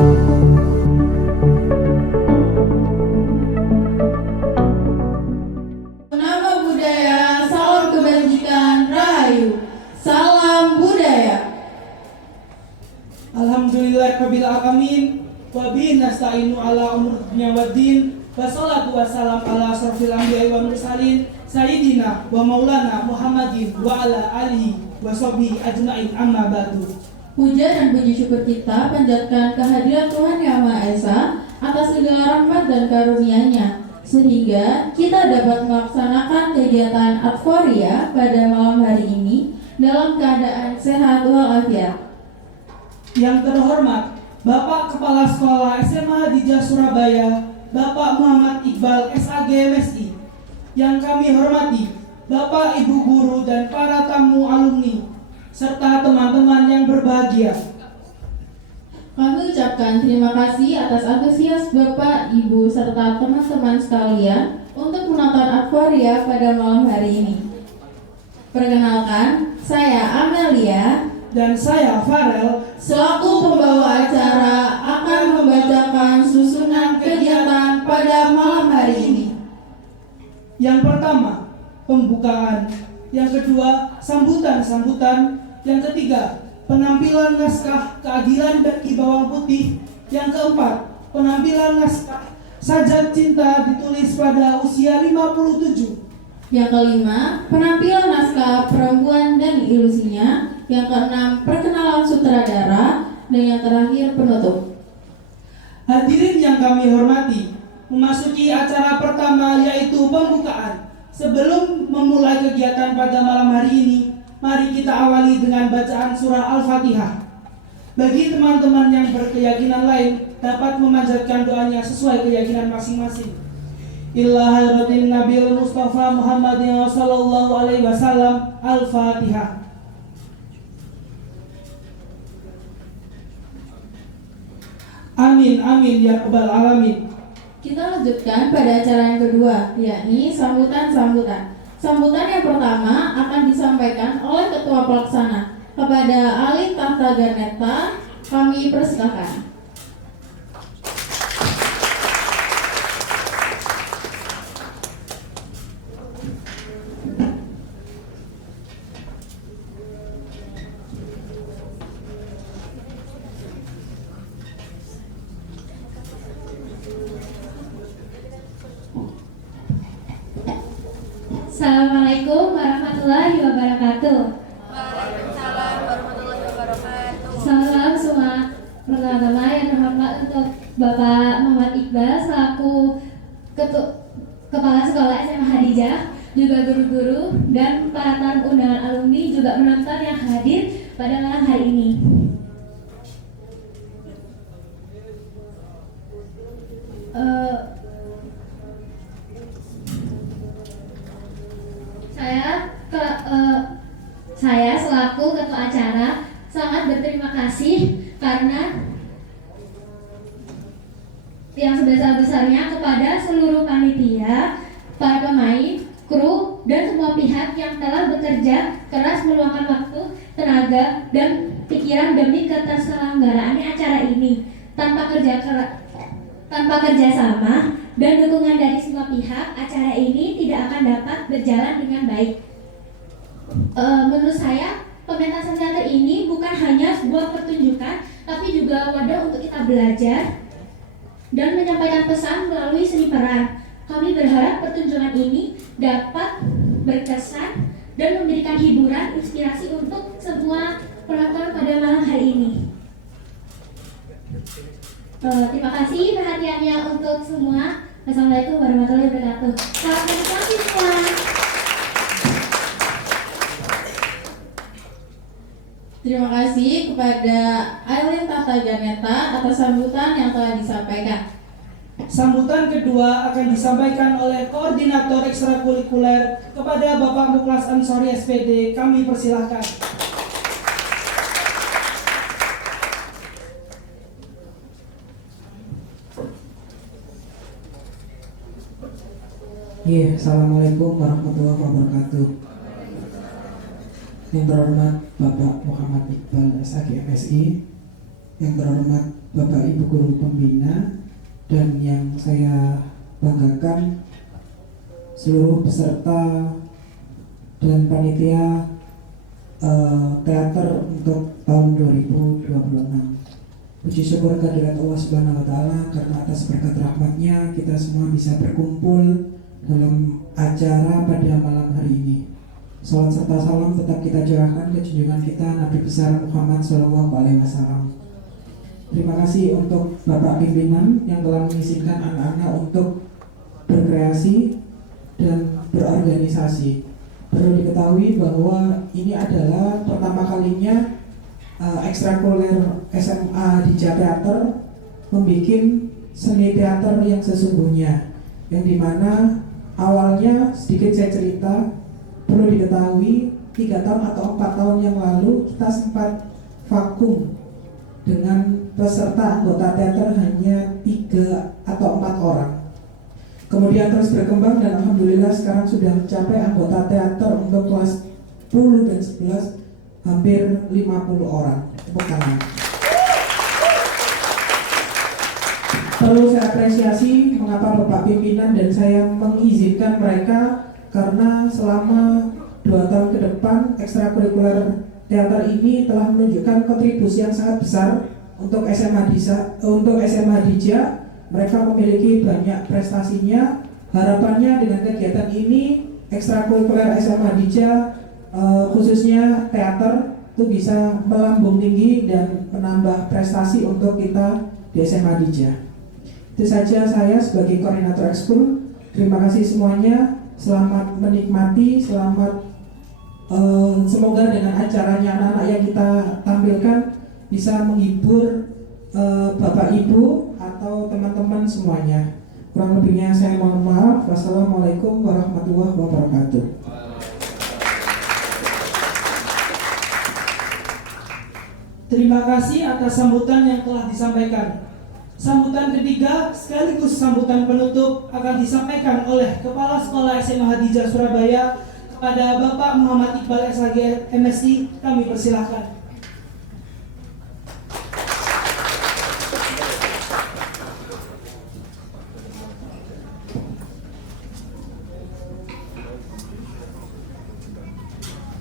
Nama budaya, salam kebajikan, rahayu. Salam budaya. Alhamdulillahirabbil alamin wa bihi nasta'inu ala umur dunya waddin wassalatu wassalamu ala asrofil anbiya'i wa mursalin sayyidina wa maulana Muhammadin wa ala alihi wa sahbihi ajma'in amma ba'du. Puja dan puji syukur kita panjatkan kehadiran Tuhan Yang Maha Esa atas segala rahmat dan karunia-Nya, sehingga kita dapat melaksanakan kegiatan Adforia pada malam hari ini dalam keadaan sehat walafiat. Yang terhormat Bapak Kepala Sekolah SMA Hadijah Surabaya, Bapak Muhammad Iqbal SAG MSI. Yang kami hormati Bapak, Ibu guru dan para tamu alumni serta teman-teman yang berbahagia. Kami ucapkan terima kasih atas antusias Bapak, Ibu, serta teman-teman sekalian untuk menonton Adforia pada malam hari ini. Perkenalkan, saya Amelia Dan saya Farel selaku pembawa acara akan membacakan susunan kegiatan pada malam hari ini. Yang pertama, pembukaan. Yang kedua, sambutan-sambutan. Yang ketiga, penampilan naskah keadilan bagi bawang putih. Yang keempat, penampilan naskah sajak cinta ditulis pada usia 57. Yang kelima, penampilan naskah perempuan dan ilusinya. Yang keenam, perkenalan sutradara. Dan yang terakhir, penutup. Hadirin yang kami hormati, memasuki acara pertama yaitu pembukaan. Sebelum memulai kegiatan pada malam hari ini, mari kita awali dengan bacaan surah Al-Fatihah. Bagi teman-teman yang berkeyakinan lain, dapat memanjatkan doanya sesuai keyakinan masing-masing. Illa hadratin Nabil Mustafa Muhammadin sallallahu alaihi wasallam. Al-Fatihah. Amin amin ya rabbal alamin. Kita lanjutkan pada acara yang kedua, yakni sambutan-sambutan. Sambutan yang pertama akan disampaikan oleh Ketua Pelaksana. Kepada Alin Tahta Ganeta, kami persilakan. Assalamualaikum warahmatullahi wabarakatuh. Waalaikumsalam warahmatullahi wabarakatuh. Salam semua. Pertama-tama yang terhormat untuk Bapak Muhammad Iqbal selaku Kepala Sekolah SMA Hadijah, juga guru-guru dan para tamu undangan alumni juga penonton yang hadir pada malam hari ini. Saya selaku ketua acara sangat berterima kasih karena yang sebesar-besarnya kepada seluruh panitia, para pemain, kru, dan semua pihak yang telah bekerja keras meluangkan waktu, tenaga, dan pikiran demi keterselenggaraan acara ini. Tanpa kerjasama dan dukungan dari semua pihak, acara ini tidak akan dapat berjalan dengan baik. Menurut saya, pementasan teater ini bukan hanya sebuah pertunjukan, tapi juga wadah untuk kita belajar dan menyampaikan pesan melalui seni peran. Kami berharap pertunjukan ini dapat berkesan dan memberikan hiburan, inspirasi untuk semua penonton pada malam hari ini. Terima kasih perhatiannya untuk semua. Wassalamualaikum warahmatullahi wabarakatuh. Selamat menikmati semua. Terima kasih kepada Aileen Tahta Ganeta atas sambutan yang telah disampaikan. Sambutan kedua akan disampaikan oleh Koordinator Ekstrakurikuler kepada Bapak Muklas Ansori SPD. Kami persilahkan. Assalamualaikum warahmatullahi wabarakatuh. Yang terhormat Bapak Muhammad Iqbal SAG MSI, yang terhormat Bapak Ibu Guru Pembina, dan yang saya banggakan seluruh peserta dan panitia teater untuk tahun 2026. Puji syukur kehadirat Allah Subhanahu wa Ta'ala karena atas berkat rahmatnya kita semua bisa berkumpul dalam acara pada malam hari ini. Salam serta salam tetap kita curahkan ke junjungan kita Nabi besar Muhammad Shallallahu Alaihi Wasallam. Terima kasih untuk Bapak Pimpinan yang telah mengizinkan anak-anak untuk berkreasi dan berorganisasi. Perlu diketahui bahwa ini adalah pertama kalinya ekstrakurikuler SMA di Teater membuat seni teater yang sesungguhnya, yang dimana awalnya sedikit saya cerita. Perlu diketahui 3 tahun atau 4 tahun yang lalu kita sempat vakum dengan peserta anggota teater hanya 3 atau 4 orang. Kemudian terus berkembang dan alhamdulillah sekarang sudah mencapai anggota teater untuk kelas 10 dan 11 hampir 50 orang. Tepuk tangan. Perlu saya apresiasi mengapa Bapak Pimpinan dan saya mengizinkan mereka, karena selama 2 tahun ke depan ekstrakurikuler teater ini telah menunjukkan kontribusi yang sangat besar untuk SMA Dija. Mereka memiliki banyak prestasinya. Harapannya dengan kegiatan ini ekstrakurikuler SMA Dija khususnya teater itu bisa melambung tinggi dan menambah prestasi untuk kita di SMA Dija. Itu saja saya sebagai koordinator ekskul. Terima kasih semuanya. Selamat menikmati. Semoga dengan acaranya anak-anak yang kita tampilkan bisa menghibur Bapak Ibu atau teman-teman semuanya. Kurang lebihnya saya mohon maaf. Wassalamualaikum warahmatullahi wabarakatuh. Terima kasih atas sambutan yang telah disampaikan. Sambutan ketiga sekaligus sambutan penutup akan disampaikan oleh Kepala Sekolah SMA Hadijah Surabaya kepada Bapak Muhammad Iqbal SHG MSI. Kami persilahkan.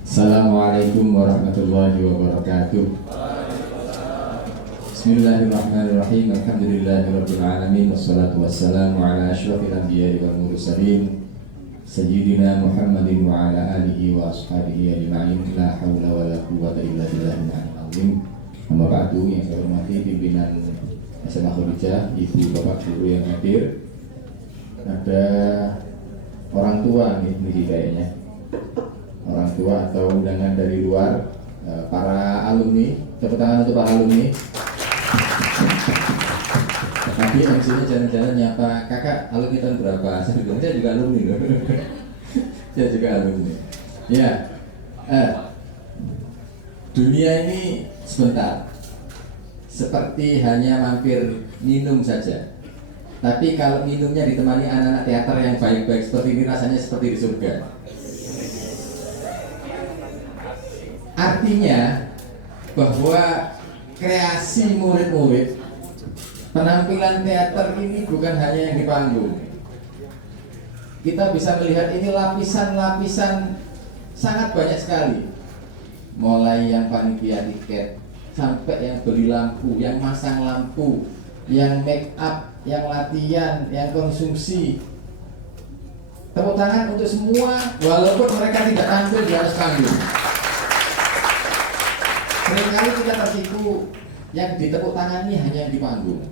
Assalamualaikum warahmatullahi wabarakatuh. Bismillahirrahmanirrahim. Alhamdulillahirabbil alamin wassalatu wassalamu ala asyrafil anbiya'i wal mursalin sayyidina Muhammadin wa ala alihi wa ashabihi ajma'in. La haula wala quwwata illa billahil aliyyil azim. Amma ba'du, yang saya hormati pimpinan SMA Khadijah, Ibu Bapak Guru yang hadir. Ada orang tua nih kayaknya. Orang tua atau undangan dari luar, para alumni. Tepuk tangan untuk para alumni. Tadi MC-nya jalan-jalan nyapa, kakak alumni tahun berapa? Saya juga alumni loh. Saya juga alumni. Ya, dunia ini sebentar, seperti hanya mampir minum saja. Tapi kalau minumnya ditemani anak-anak teater yang baik-baik seperti ini, rasanya seperti di surga. Artinya bahwa kreasi murid-murid, penampilan teater ini bukan hanya yang di panggung. Kita bisa melihat ini lapisan-lapisan sangat banyak sekali. Mulai yang panitia tiket, sampai yang beli lampu, yang masang lampu, yang make up, yang latihan, yang konsumsi. Tepuk tangan untuk semua, walaupun mereka tidak tampil di atas panggung. Seringkali kita tertipu, yang ditepuk tangan ini hanya yang di panggung,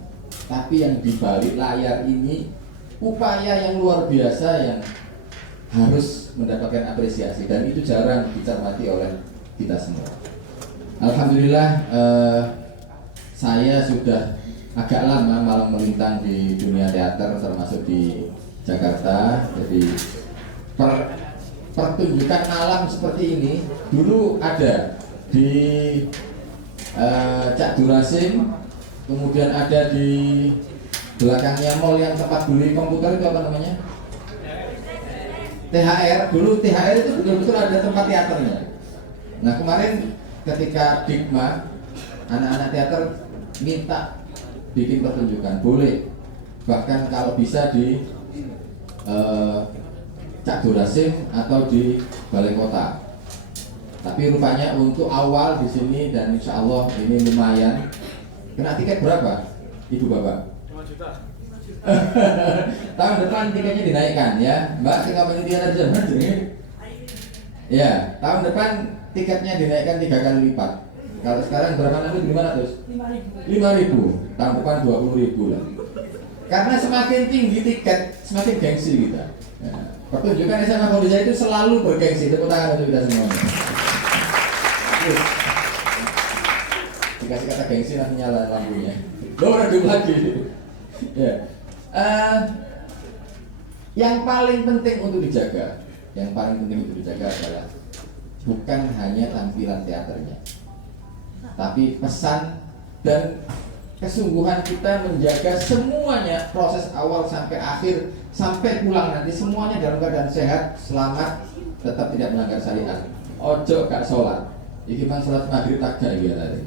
tapi yang di balik layar ini upaya yang luar biasa yang harus mendapatkan apresiasi, dan itu jarang dicermati oleh kita semua. Alhamdulillah, saya sudah agak lama malam melintang di dunia teater, termasuk di Jakarta. Jadi pertunjukan malam seperti ini dulu ada di Cak Durasim, kemudian ada di belakangnya mall yang tempat beli komputer itu apa namanya? THR. Dulu THR itu betul-betul ada tempat teaternya. Nah, kemarin ketika Dikma anak-anak teater minta bikin pertunjukan, boleh. Bahkan kalau bisa di Cak Durasim atau di Balai Kota. Tapi rupanya untuk awal di sini dan insya Allah ini lumayan. Kena tiket berapa, Ibu Bapak? 5 juta. Tahun depan tiketnya dinaikkan ya, Mbak. Tinggal panitia tadi ya, tahun depan tiketnya dinaikkan 3 kali lipat. Kalau sekarang berapa nanti 500? 5.000. Tahun depan 20.000 lah. Karena semakin tinggi tiket, semakin gengsi kita. Ya. Pertunjukan SMA Kondisa itu selalu bergengsi. Tepuk tangan untuk kita semua. Dikasih kata gengsi langsung nyala lampunya. Lo redup lagi. Ya. Yang paling penting untuk dijaga, adalah bukan hanya tampilan teaternya, tapi pesan dan kesungguhan kita menjaga semuanya, proses awal sampai akhir, sampai pulang nanti semuanya dalam keadaan sehat, selamat, tetap tidak melanggar syariat. Ojo gak sholat, iki mang sholat maghrib tak gak ya tadi.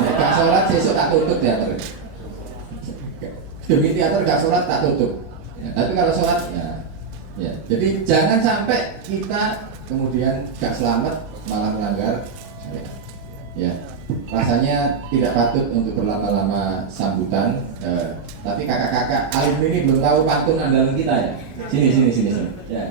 Nek gak sholat besok tak tutup teater. Demi teater gak sholat tak tutup. Ya, tapi kalau sholat ya. Jadi jangan sampai kita kemudian gak selamat malah melanggar syariat. Ya. Rasanya tidak patut untuk berlama-lama sambutan, tapi kakak-kakak alumni ini belum tahu pantun andalan kita ya. Sini. Ya.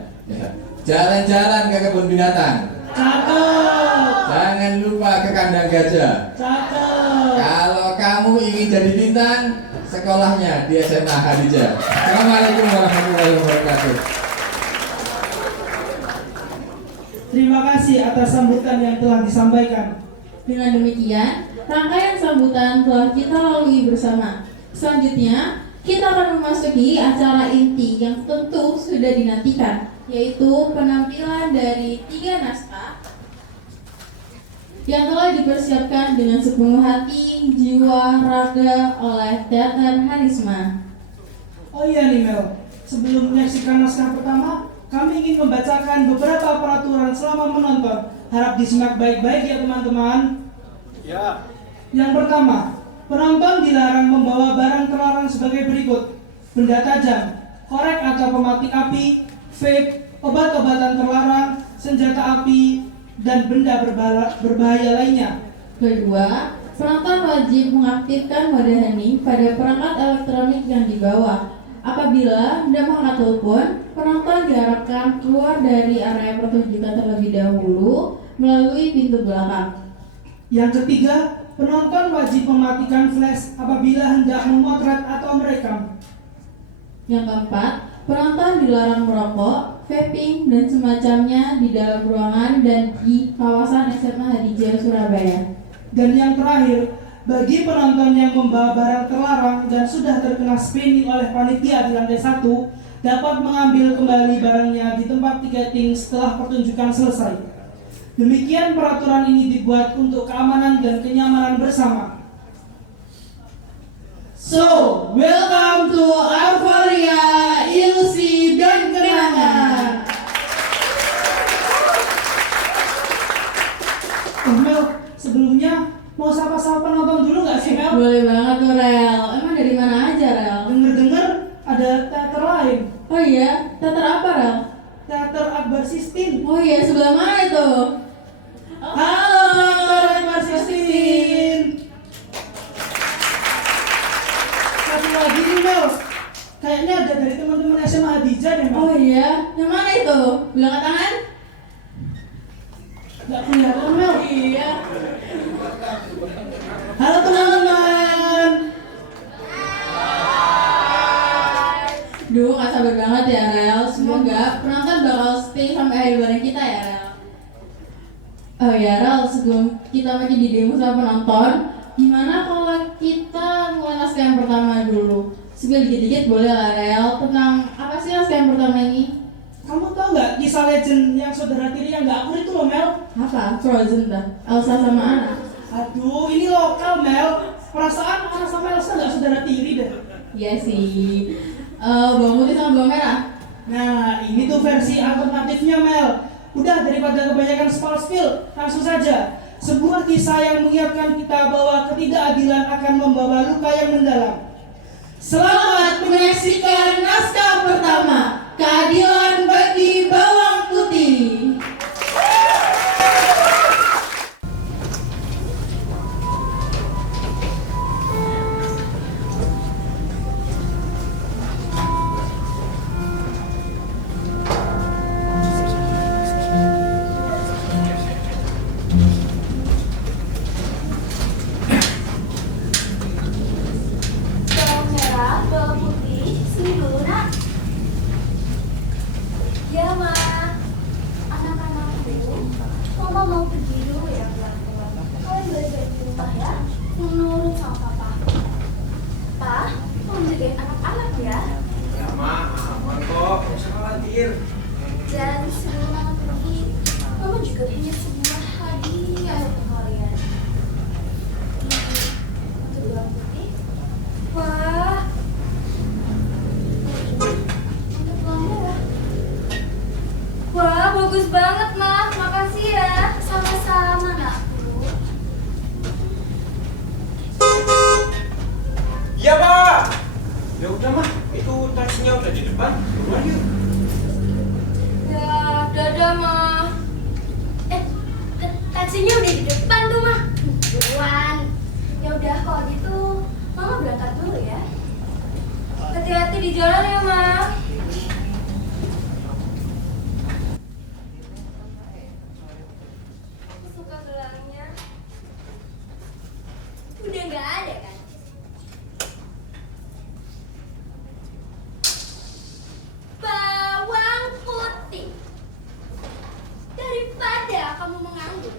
Jalan-jalan ke kebun binatang. Cakep. Jangan lupa ke kandang gajah. Cakep. Kalau kamu ingin jadi bintang, sekolahnya di SMA Hadijah. Assalamualaikum warahmatullahi wabarakatuh. Terima kasih atas sambutan yang telah disampaikan. Dengan demikian, rangkaian sambutan telah kita lalui bersama. Selanjutnya, kita akan memasuki acara inti yang tentu sudah dinantikan, yaitu penampilan dari 3 naskah yang telah dipersiapkan dengan sepenuh hati, jiwa, raga oleh Teater Harisma. Oh iya nih Mel, sebelum menyaksikan naskah pertama, kami ingin membacakan beberapa peraturan selama menonton. Harap disimak baik-baik ya teman-teman. Ya. Yang pertama, penonton dilarang membawa barang terlarang sebagai berikut: benda tajam, korek atau pemati api, vape, obat-obatan terlarang, senjata api, dan benda berbahaya lainnya. Kedua, penonton wajib mengaktifkan mode hening pada perangkat elektronik yang dibawa. Apabila hendak mengangkat telepon, penonton diharapkan keluar dari area pertunjukan terlebih dahulu melalui pintu belakang. Yang ketiga, penonton wajib mematikan flash apabila hendak memotret atau merekam. Yang keempat, penonton dilarang merokok, vaping, dan semacamnya di dalam ruangan dan di kawasan SMA Hadijah Surabaya. Dan yang terakhir, bagi penonton yang membawa barang terlarang dan sudah terkena sprinting oleh panitia di lantai 1, dapat mengambil kembali barangnya di tempat tiketing setelah pertunjukan selesai. Demikian peraturan ini dibuat untuk keamanan dan kenyamanan bersama. So, welcome to Euphoria, ilusi dan kenangan. Mel, sebelumnya mau sapa-sapa penonton dulu gak sih Mel? Boleh banget tuh Rel. Emang dari mana aja Rel? Dengar-dengar ada teater lain, Oh iya, teater apa Rel? Teater Akbar Sistine. Oh iya, sebelah mana itu? Halo, Teater Akbar Sistine. Satu lagi nih Mel, kayaknya ada dari teman-teman SMA Hadijah deh Mel. Oh iya, yang mana itu? Bilang angkat tangan? Gak kelihatan Mel. Iya. Halo teman-teman. Duh, gak sabar banget ya Rel. Semoga penonton bakal stay sampai akhir bareng kita ya Rel. Oh ya Rel, sebelum kita pergi di demo sama penonton, gimana kalau kita mulai naskah yang pertama dulu? Spill dikit-dikit boleh lah Rel. Tentang apa sih naskah yang pertama ini? Kamu tau gak kisah legend yang saudara tiri yang gak akur itu loh Mel? Apa? Frozen dah. Elsa sama Anna. Aduh, ini lokal Mel. Perasaan Anna sama Elsa gak saudara tiri deh. Iya sih. Bawang putih sama bawang merah. Nah, ini tuh versi alternatifnya Mel. Udah, daripada kebanyakan spill, langsung saja. Sebuah kisah yang mengingatkan kita bahwa ketidakadilan akan membawa luka yang mendalam. Selamat menyaksikan naskah pertama, Keadilan bagi Bawang Putih. Bawang merah, bawang putih, sini dulu nak. Ya ma, anak-anakku, mama mau pergi dulu ya keluar-keluar. Kalian belajar di rumah ya, menurut sama papa. Pa, mau jagain anak-anak ya. Ya ma, aman kok, gak usah khawatir. Dan sebelum mama pergi, mama juga punya sebuah hadiah untuk kalian. Ini untuk bawang putih. Wah, untuk bawang merah. Wah, bagus banget, Ma. Makasih ya. Sama-sama, nakku. Iya pak. Ya udah mah, itu taksinya udah di depan. Keluar yuk. Ya, dadah, Ma. Taksinya udah di depan tuh, Ma. Buruan. Ya udah, kalau gitu, Mama berangkat dulu ya. Hati-hati di jalan ya, Ma. Aku suka gelangnya. Udah nggak ada kan? Bawang putih. Daripada kamu menganggur,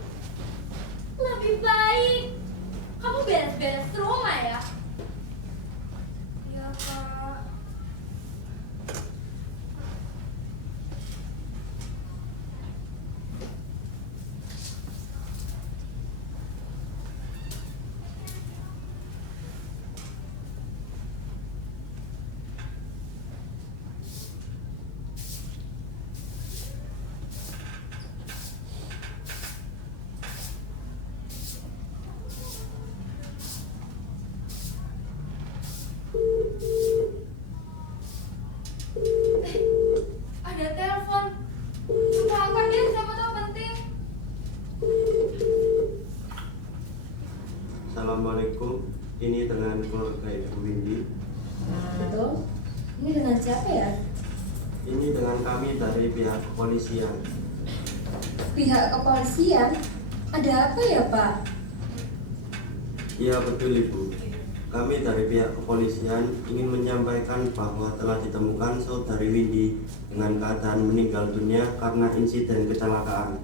lebih baik kamu beres-beres rumah ya. Iya, Kak. Ada telepon. Coba angkat deh, siapa tahu penting. Assalamualaikum, ini dengan keluarga Ibu Windy. Betul. Ini dengan siapa ya? Ini dengan kami dari pihak kepolisian. Pihak kepolisian. Ada apa ya, Pak? Iya betul Ibu. Kami dari pihak kepolisian ingin menyampaikan bahwa telah ditemukan saudari Windy dengan keadaan meninggal dunia karena insiden kecelakaan.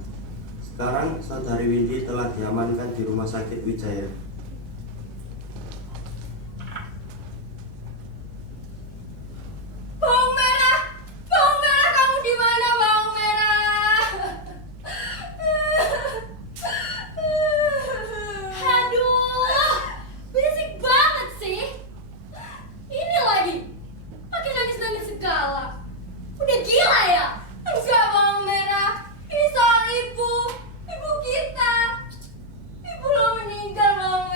Sekarang saudari Windy telah diamankan di Rumah Sakit Wijaya. Bawang merah! Bawang merah, kamu di mana, bawang merah? Aduh, berisik banget sih. Ini lagi, pakai nangis-nangis segala. Udah gila ya? Enggak, bawang merah. Ini soal ibu kita. Ibu lo meninggal, bawang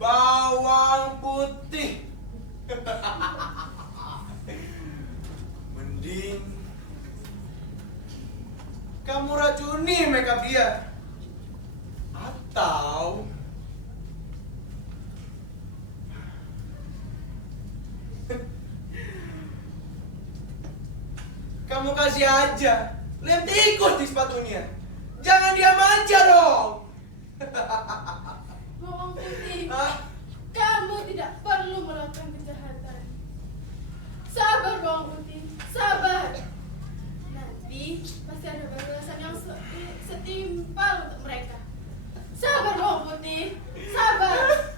Bawang putih. Mending kamu racuni makeup dia. Atau kamu kasih aja lem tikus di sepatunya. Jangan diam aja dong. Bawang putih, Ah, kamu tidak perlu melakukan kejahatan. Sabar bawang putih, sabar. Nanti pasti ada balasan yang setimpal untuk mereka. Sabar bawang putih, sabar.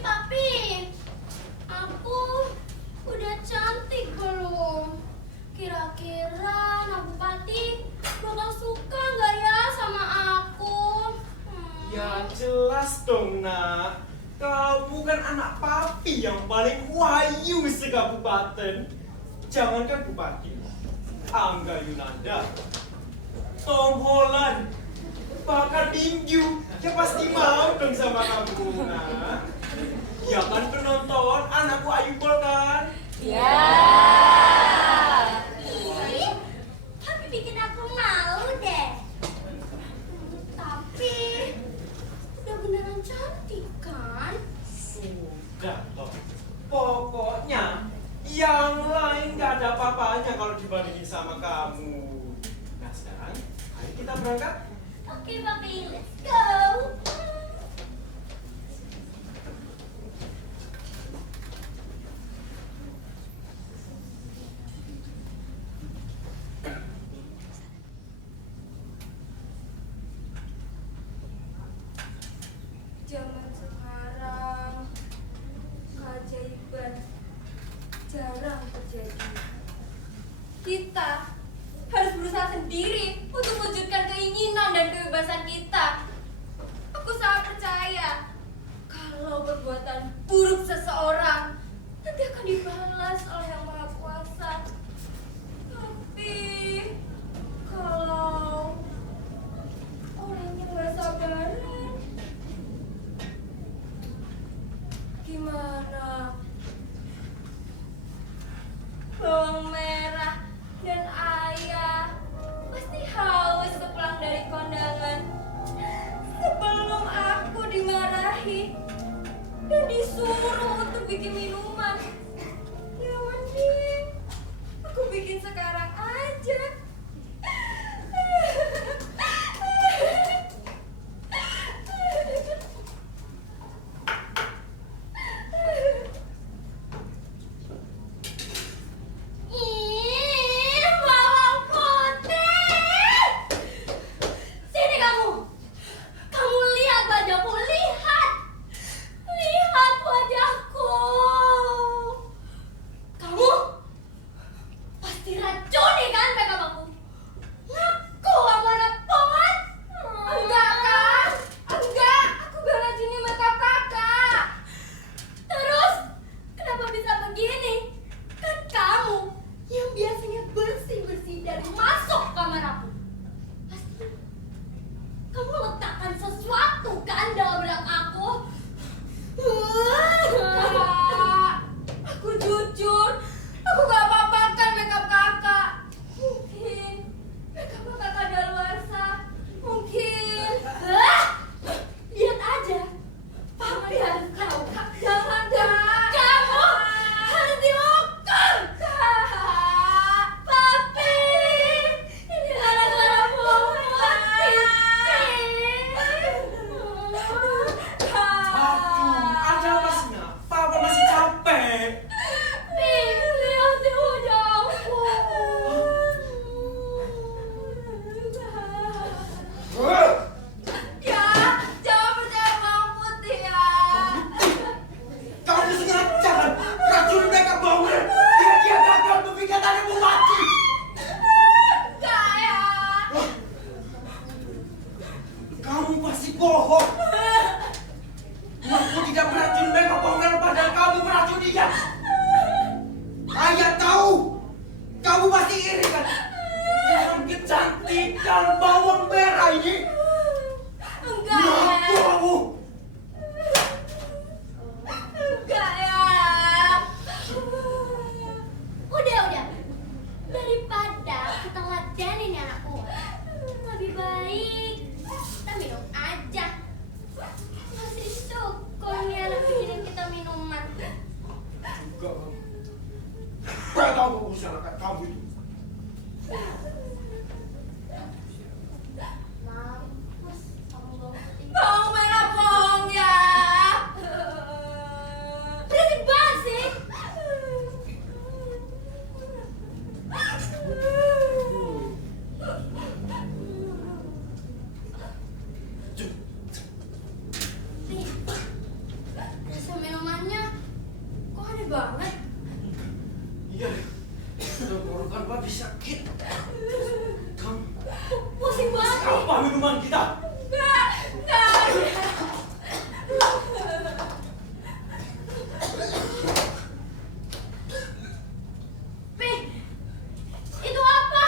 Papi, aku udah cantik belum? Kira-kira Nak Bupati bakal suka nggak ya sama aku? ya jelas dong nak. Kamu kan anak papi yang paling wahyu se-kabupaten. Jangankan bupati, Angga Yunanda, Tom Holland, bahkan Minggu, ya pasti mau dong sama kamu nak. Ya kan penonton, anakku Ayubol kan? Ih, tapi bikin aku malu deh. Tapi udah beneran cantik kan? Sudah toh. Pokoknya yang lain gak ada apa-apanya kalau dibandingin sama kamu. Nah sekarang, ayo kita berangkat. Oke papi, let's go. Zaman sekarang keajaiban jarang terjadi. Kita harus berusaha sendiri untuk mewujudkan keinginan dan kebebasan kita. Aku sangat percaya kalau perbuatan buruk seseorang nanti akan dibalas oleh Yang Maha Kuasa. Tapi kalau orangnya nggak sabaran, gimana? Bawang merah dan ayah pasti haus sepulang dari kondangan. Sebelum aku dimarahi dan disuruh untuk bikin minuman, ya mending aku bikin sekarang aja. Ih, bawang putih. Sini kamu. Kamu lihat wajahku, lihat. Lihat wajahku. Kamu pasti racuni kan makeup aku. Ngaku kamu anak pongan. Enggak kan? Enggak, aku gak racuni makeup kakak. Terus kenapa bisa begini? Kan kamu yang biasanya bersih-bersih dan masuk kamar aku. Pasti kamu letakkan sesuatu kan dalam benak aku. Kak, aku jujur, aku gak apa-apa kan makeup membicarakan kamu itu. Bawang merah bohong ya. Berisik banget sih. Nih, rasa minumannya kok aneh banget. Iya, tenggorokan babi sakit. Kamu Pusing banget. apa minuman kita? Enggak ada. Pi, itu apa?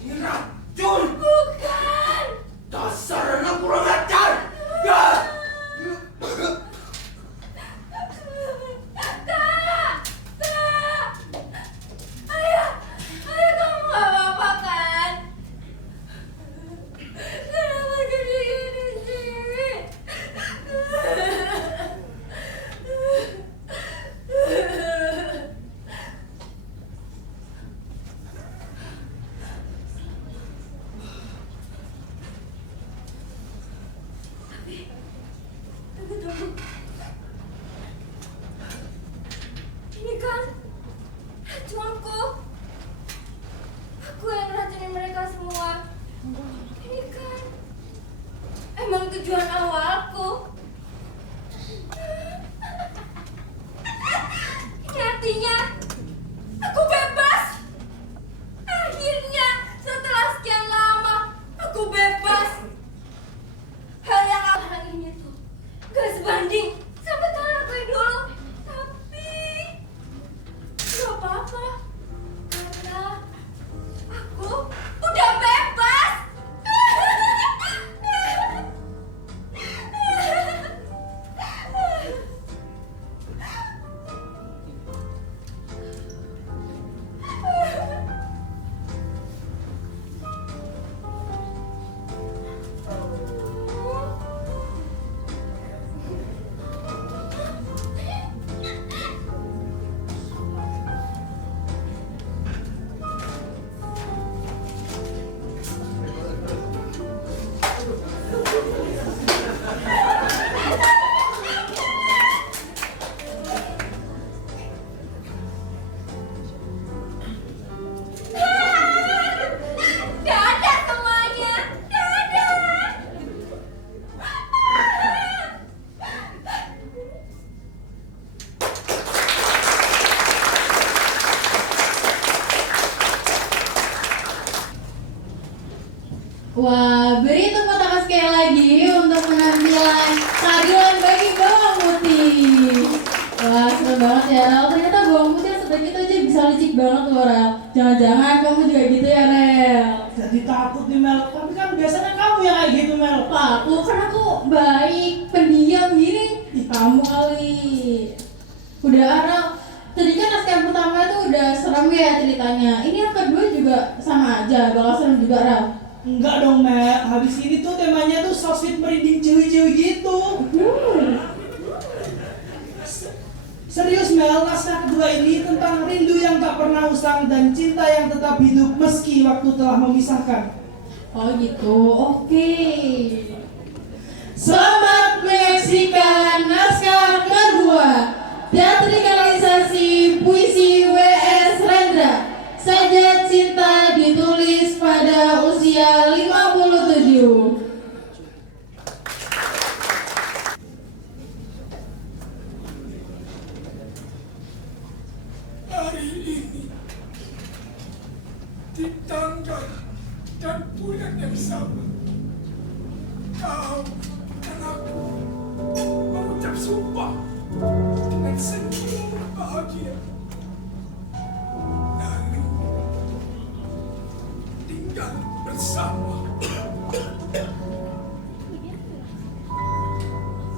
Ini racun. Bukan. Dasar anak kurang ajar. Ya. Kak, ayah kamu gak apa-apa kan? Kenapa jadi gini sih? Tapi tunggu. Ini kan racunku. Aku yang racunin mereka semua. Ini kan emang tujuan awalku. Ini artinya aku bebas. Akhirnya setelah sekian lama aku bebas. Hal yang awal ini tuh gak sebanding sama tanganku yang dulu. Tapi gak apa-apa, karena aku udah bebas. Dadah semuanya, dadah. Wah, beri tepuk tangan sekali lagi untuk penampilan keadilan bagi bawang putih. Wah, seru banget ya, Rel. Ternyata bawang putih yang sebaik itu aja bisa licik banget loh, Rel. Jangan-jangan kamu juga gitu ya, Rel. Jadi takut nih Mel, tapi kan biasanya kamu yang kayak gitu Mel. Aku kan aku baik, pendiam gini. Ih, kamu kali. Udah, Rel. Tadi kan naskah pertama itu udah serem ya ceritanya. Ini yang kedua juga sama aja, bakal serem juga, Rel. Enggak dong Mel, habis ini tuh temanya tuh so sweet merinding ciwi-ciwi gitu. Serius Mel, naskah kedua ini tentang rindu yang tak pernah usang dan cinta yang tetap hidup meski waktu telah memisahkan. Oh gitu, oke. Selamat menyaksikan naskah kedua, teatrikalisasi puisi W.S. Rendra. Sajak Cinta ditulis pada usia 57. Hari ini di tanggal dan bulan yang sama, kau dan aku mengucap sumpah dengan senyum bahagia. Lalu tinggal bersama.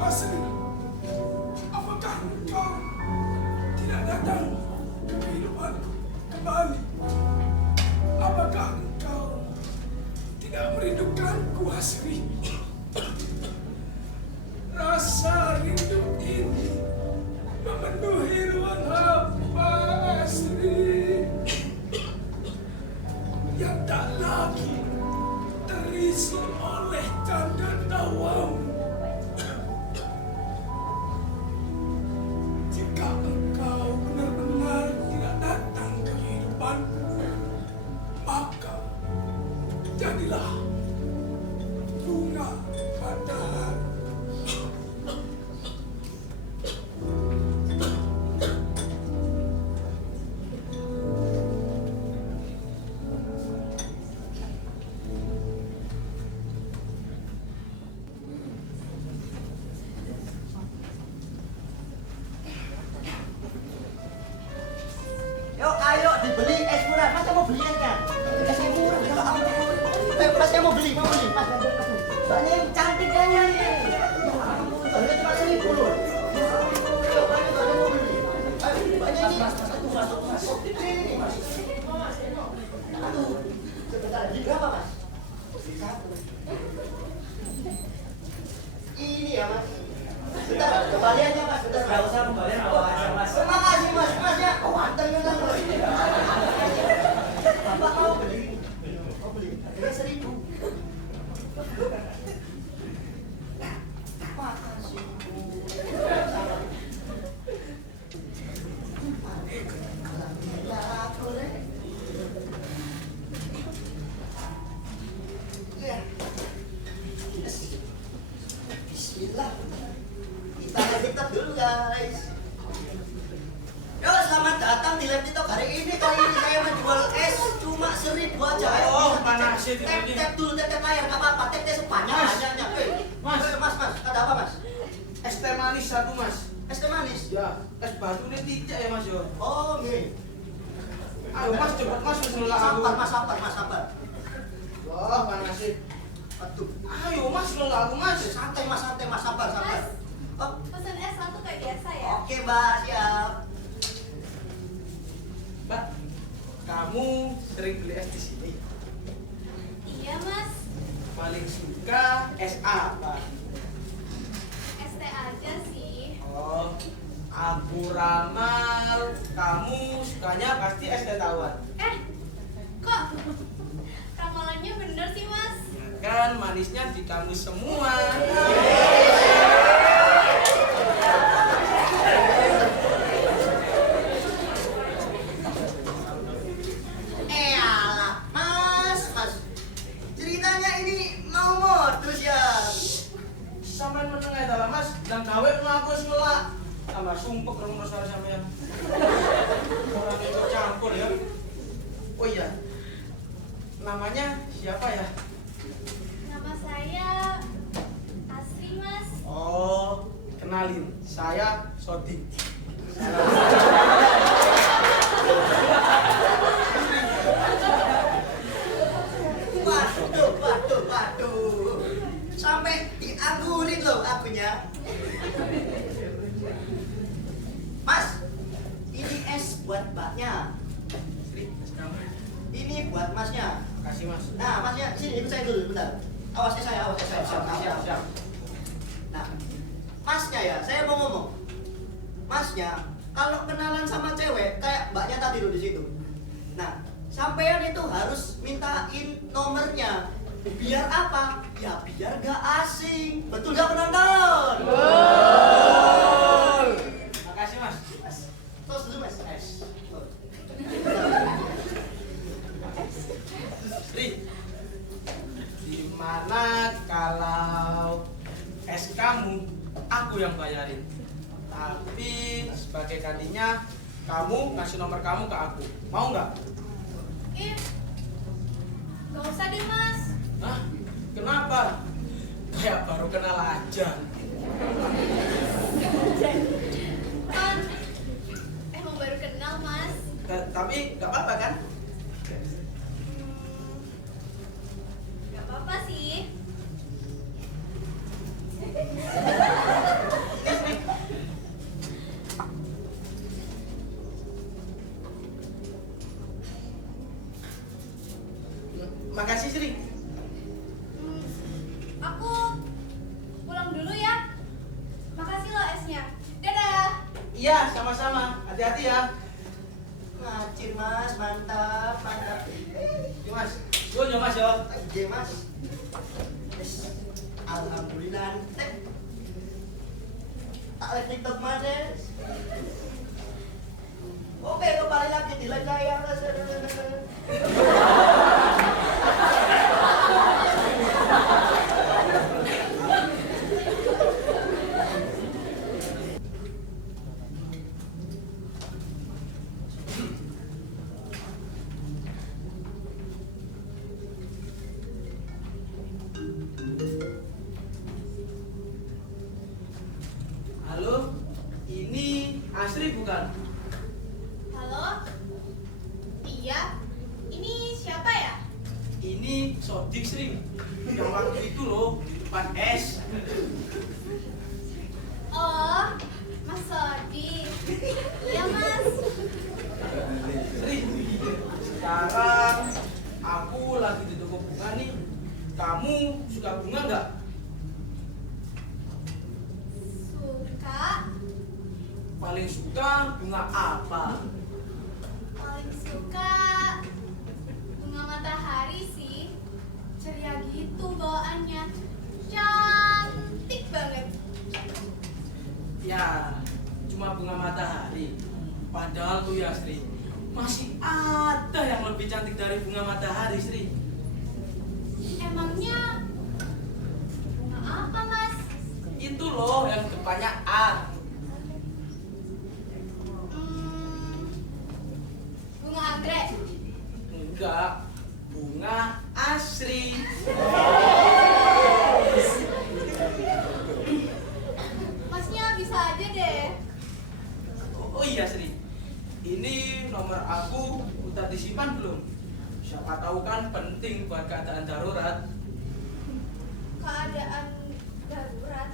Asli, apakah engkau tidak datang ke kehidupanku kembali? Apakah engkau tidak merindukanku, Asri? Rasa rindu ini Kembali aja mas, bentar nggak usah kembali bawa aja mas. Terima kasih mas, mas ya. Oh manteng kan mas. Bapak mau beli? Mau beli? Harganya 1.000. Makasih bu. Alhamdulillah aku deh. Ya. Bismillah. Kita lihat dulu guys. Yo, selamat datang di Lab TikTok hari ini. Kali ini saya menjual es cuma 1.000 aja. Oh, panas itu ini. Tep dulu, tep air, nggak apa-apa. Tep sebanyak banyaknya. Mas, ada apa mas? Es teh manis satu mas. Es teh manis? Ya, es batu ini tidak ya mas yo. Oh, nih. Ayo mas, cepet mas, bismillah aku. Sabar. Wah, panas sih. Aduh. Ayo mas, bismillah aku mas. Santai mas, sabar. Oh, Pesan es satu kayak biasa ya. oke mbak, siap. Mbak, kamu sering beli es di sini? Iya mas. Paling suka es apa? Es teh aja sih. Oh, aku ramal, kamu sukanya pasti es teh tawar. Kok ramalannya bener sih mas? Ya kan, manisnya di kamu semua. Alah, mas. Ceritanya ini mau modus ya. Sampai menengah dalam mas, dan kawin aku sekolah. Tambah sumpek rumah suara sampean. Orang ikut campur ya. Oh iya, namanya siapa ya? Nama saya Asri mas. Oh, kenalin, saya Sodik. Waduh. Sampai dianggurin loh akunya. Mas, ini es buat mbaknya. Ini buat masnya. Makasih mas. Nah, masnya sini ikut saya dulu bentar. Awas saya. Siap. Nah, masnya ya, saya mau ngomong. Masnya, kalau kenalan sama cewek kayak mbaknya tadi loh di situ. Nah, sampean itu harus mintain nomornya. Biar apa? Ya biar gak asing. Betul gak penonton? Betul. Makasih mas. Tos dulu mas. Ri, gimana kalau es kamu aku yang bayarin? Tapi sebagai gantinya kamu kasih nomor kamu ke aku. Mau nggak? Gak usah deh mas. Hah? Kenapa? Kayak baru kenal aja. Kan emang baru kenal mas. Tapi nggak apa-apa kan? Gak apa-apa sih. Makasih Sri. Aku pulang dulu ya. Makasih loh esnya. Dadah. Iya, sama-sama. Hati-hati ya. Ngacir mas, mantap. Iya mas. Gue mas ya. Iya mas. Alhamdulillah. Tak live TikTok mas. Oke, kembali lagi di live saya. Halo, ini Asri bukan? Halo? Iya. Ini siapa ya? Ini Sodik Sri. Yang waktu itu loh di depan es. Oh, Mas Sodi. Iya mas. Sri, sekarang aku lagi di toko bunga nih. Kamu suka bunga nggak? Suka. paling suka bunga apa? Paling suka bunga matahari sih. Ceria gitu bawaannya. Cantik banget. Ya, cuma bunga matahari. Padahal tuh ya Sri, masih ada yang lebih cantik dari bunga matahari Sri. Emangnya bunga apa, Mas? Itu loh yang depannya A. Bunga anggrek. Enggak, bunga asri. Masnya bisa aja deh. Oh iya Sri, ini nomor aku udah disimpan belum? Siapa tahu kan penting buat keadaan darurat. Keadaan darurat.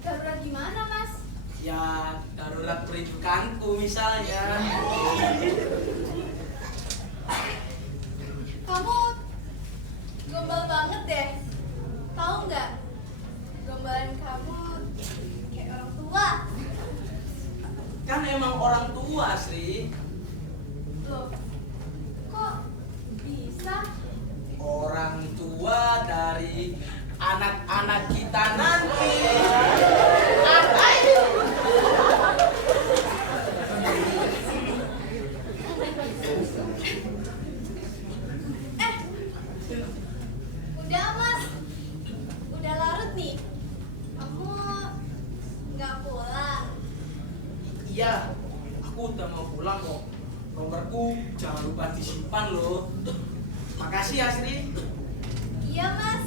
Darurat gimana, Mas? Ya, darurat perindukanku misalnya. Kamu gombal banget deh. Tahu nggak? Gombalan kamu kayak orang tua. Kan emang orang tua, Sri. Loh, kok bisa? Orang tua dari anak-anak kita nanti. Udah, Mas. Udah larut nih. Kamu nggak pulang. Iya, aku udah mau pulang kok. Nomorku jangan lupa disimpan loh. Makasih ya, Sri. Iya, Mas.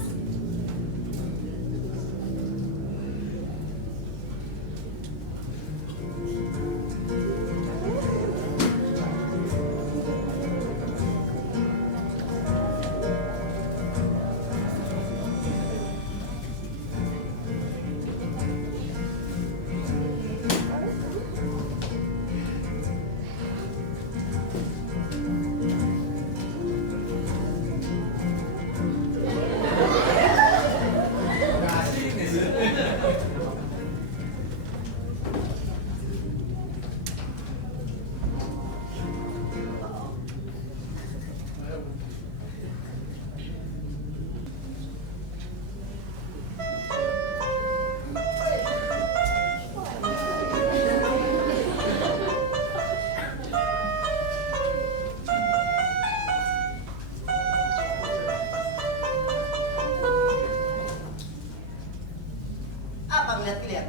Apa ngeliat-ngeliat?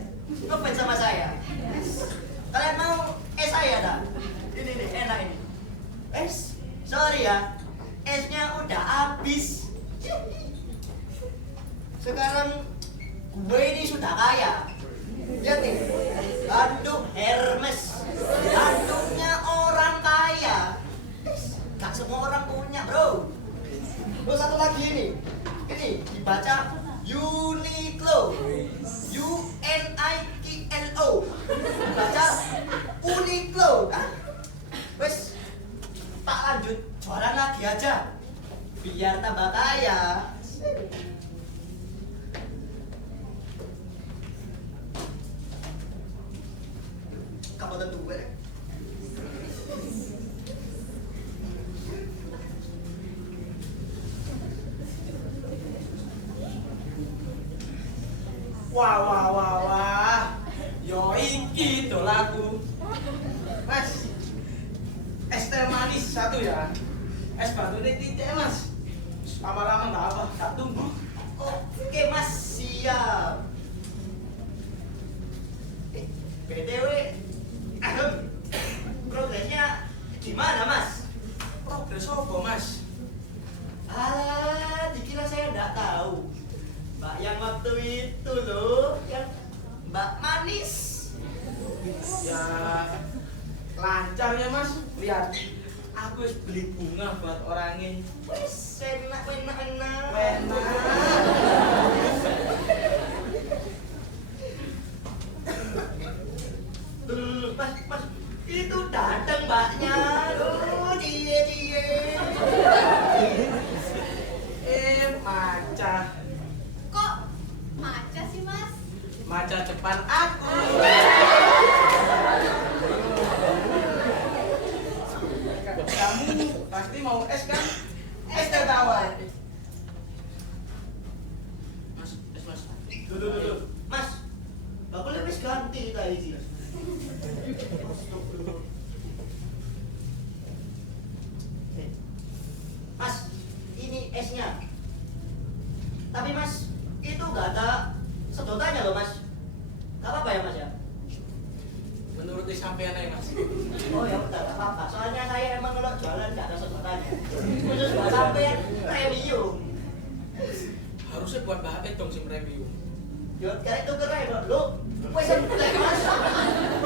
Ngefans sama saya? Kalian mau saya dah? Ini nih, enak ini. Sorry ya, esnya udah habis. Sekarang gue ini sudah kaya. Lihat nih, handuk Hermes, handuknya orang kaya. Gak semua orang punya, bro. Terus satu lagi ini dibaca Uniqlo, UNIQLO, baca Uniqlo. Wes, tak lanjut jualan lagi aja, biar tambah kaya. Kamu tentu gue. Wah. Yo iki dolaku. Mas, es teh manis satu ya. Es batu ini titik Mas. Lama-lama nggak apa, tak tunggu. Oke Mas, siap. BTW, progresnya gimana Mas? Progres apa Mas? Alah, dikira saya nggak tahu. Mbak yang waktu itu loh, yang Mbak manis. Ya lancar ya Mas. Lihat, aku wis beli bunga buat orangnya. Wes, enak. Mas, itu datang mbaknya. Loh, cie. Maca. Kok maca sih, Mas? Maca depan aku. ganti tak isi. Mas, ini esnya. Tapi Mas, itu gak ada sedotannya loh Mas. Gak apa-apa ya Mas ya? Menurut sampean aja Mas. Oh ya udah gak apa-apa. Soalnya saya emang kalau jualan gak ada sedotannya. Khusus buat sampean premium. Harusnya buat Mbak dong sih premium. Yo, kayak itu keren kok. Lo, wes sampai Mas.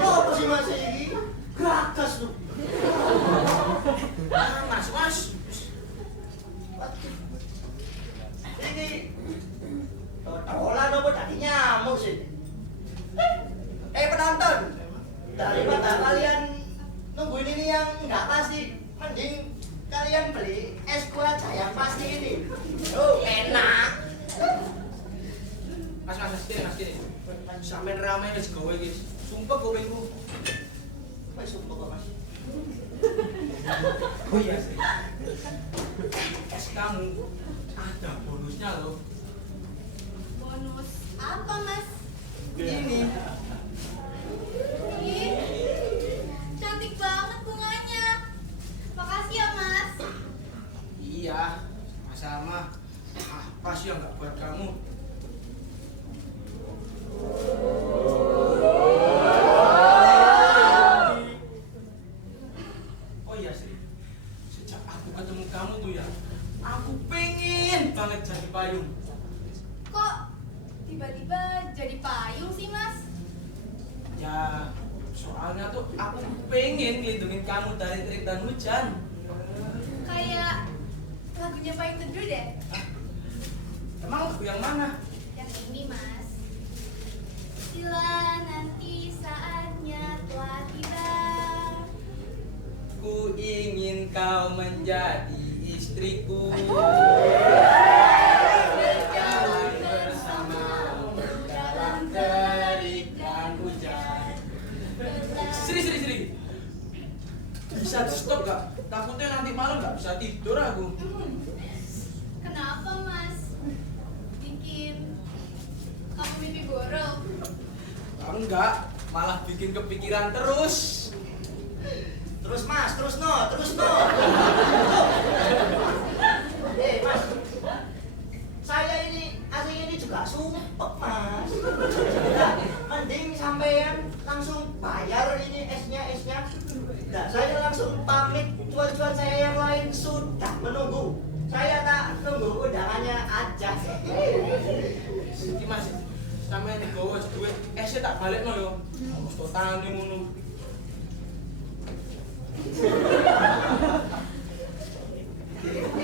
Lo apa sih Mas ini? Gagas lu. Mas. Ini olah nopo tadi nyamuk sih. Penonton, daripada kalian nungguin ini yang nggak pasti, mending kalian beli es buah aja yang pasti ini. Oh enak. Mas kini. Sampean rame wis gawe iki. Sumpah kupingku. Wes sumpah kok Mas. Oh iya sih. Es kamu ada bonusnya loh. Bonus apa, Mas? Ini. Ih, cantik banget bunganya. Makasih ya, Mas. Iya, sama-sama. Apa sih yang nggak buat kamu? Oh iya sih, sejak aku ketemu kamu tuh ya, aku pengen banget jadi payung. Kok tiba-tiba jadi payung sih, Mas? Ya, soalnya tuh aku pengen ngelindungin kamu dari terik dan hujan. Kayak lagunya Payung Teduh deh. Emang lagu yang mana? Yang ini, Mas. Bila nanti saatnya telah tiba. Ku ingin kau menjadi istriku. Berjalan bersamamu dalam terik dan hujan. Sri. Bisa di stop gak? Takutnya nanti malam gak bisa tidur aku. Kenapa, Mas? Bikin kamu mimpi buruk? Enggak, malah bikin kepikiran terus. Terus Mas, terus no. Mas, saya ini aslinya ini juga sumpah Mas. Nah, mending sampean langsung bayar ini esnya. Nah, saya langsung pamit, tuan-tuan saya yang lain sudah menunggu. Saya tak tunggu undangannya aja. Iki Mas, sampeyan digowo duit esnya tak balekno yo. Mesti tangane ngono.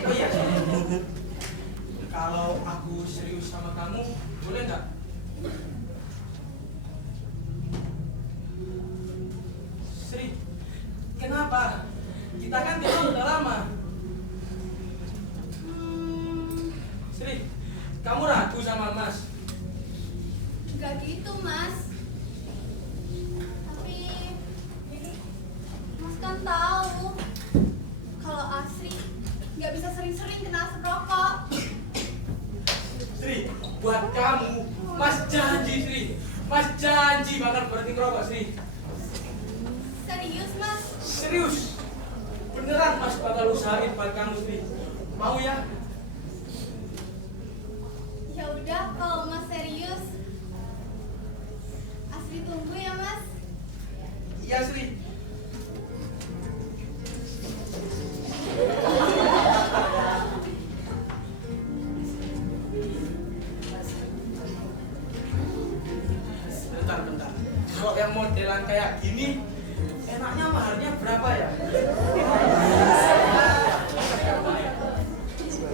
Oh iya. Kalau aku serius sama kamu, boleh nggak? Sri, kenapa? Kita kan kenal udah lama. Sri, kamu ragu sama Mas? Enggak gitu, Mas. Tapi Mas kan tahu kalau Asri nggak bisa sering-sering kena asap rokok. Sri, buat kamu, Mas janji Sri. Mas janji bakal berhenti ngerokok Sri. Serius, Mas? Serius. Beneran Mas bakal usahain buat kamu Sri. Mau ya? Ya udah, kalau Mas serius, Asri tunggu ya, Mas. Iya Sri. Bentar. Kalau yang modelan kayak gini, enaknya maharnya berapa ya?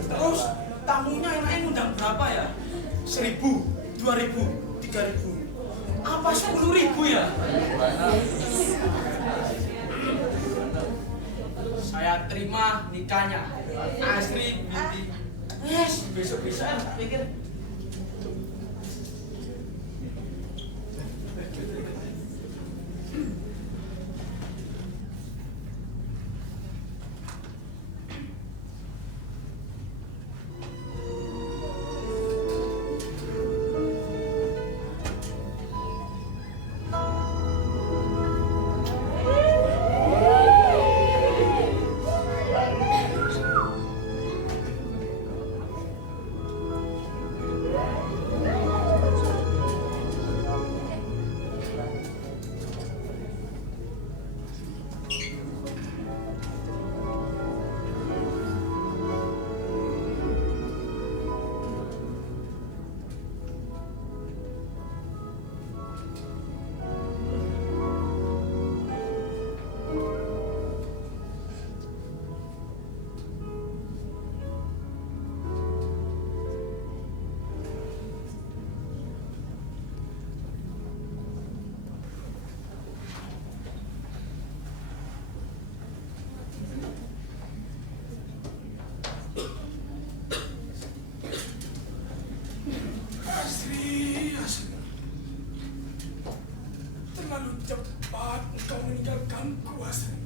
Terus tamunya enaknya ngundang berapa ya? 1.000, 2.000, 3.000, apa 10.000 ya? Saya terima nikahnya Asri Binti. Besok bisa tak pikir. cepat engkau meninggalkanku, Asri.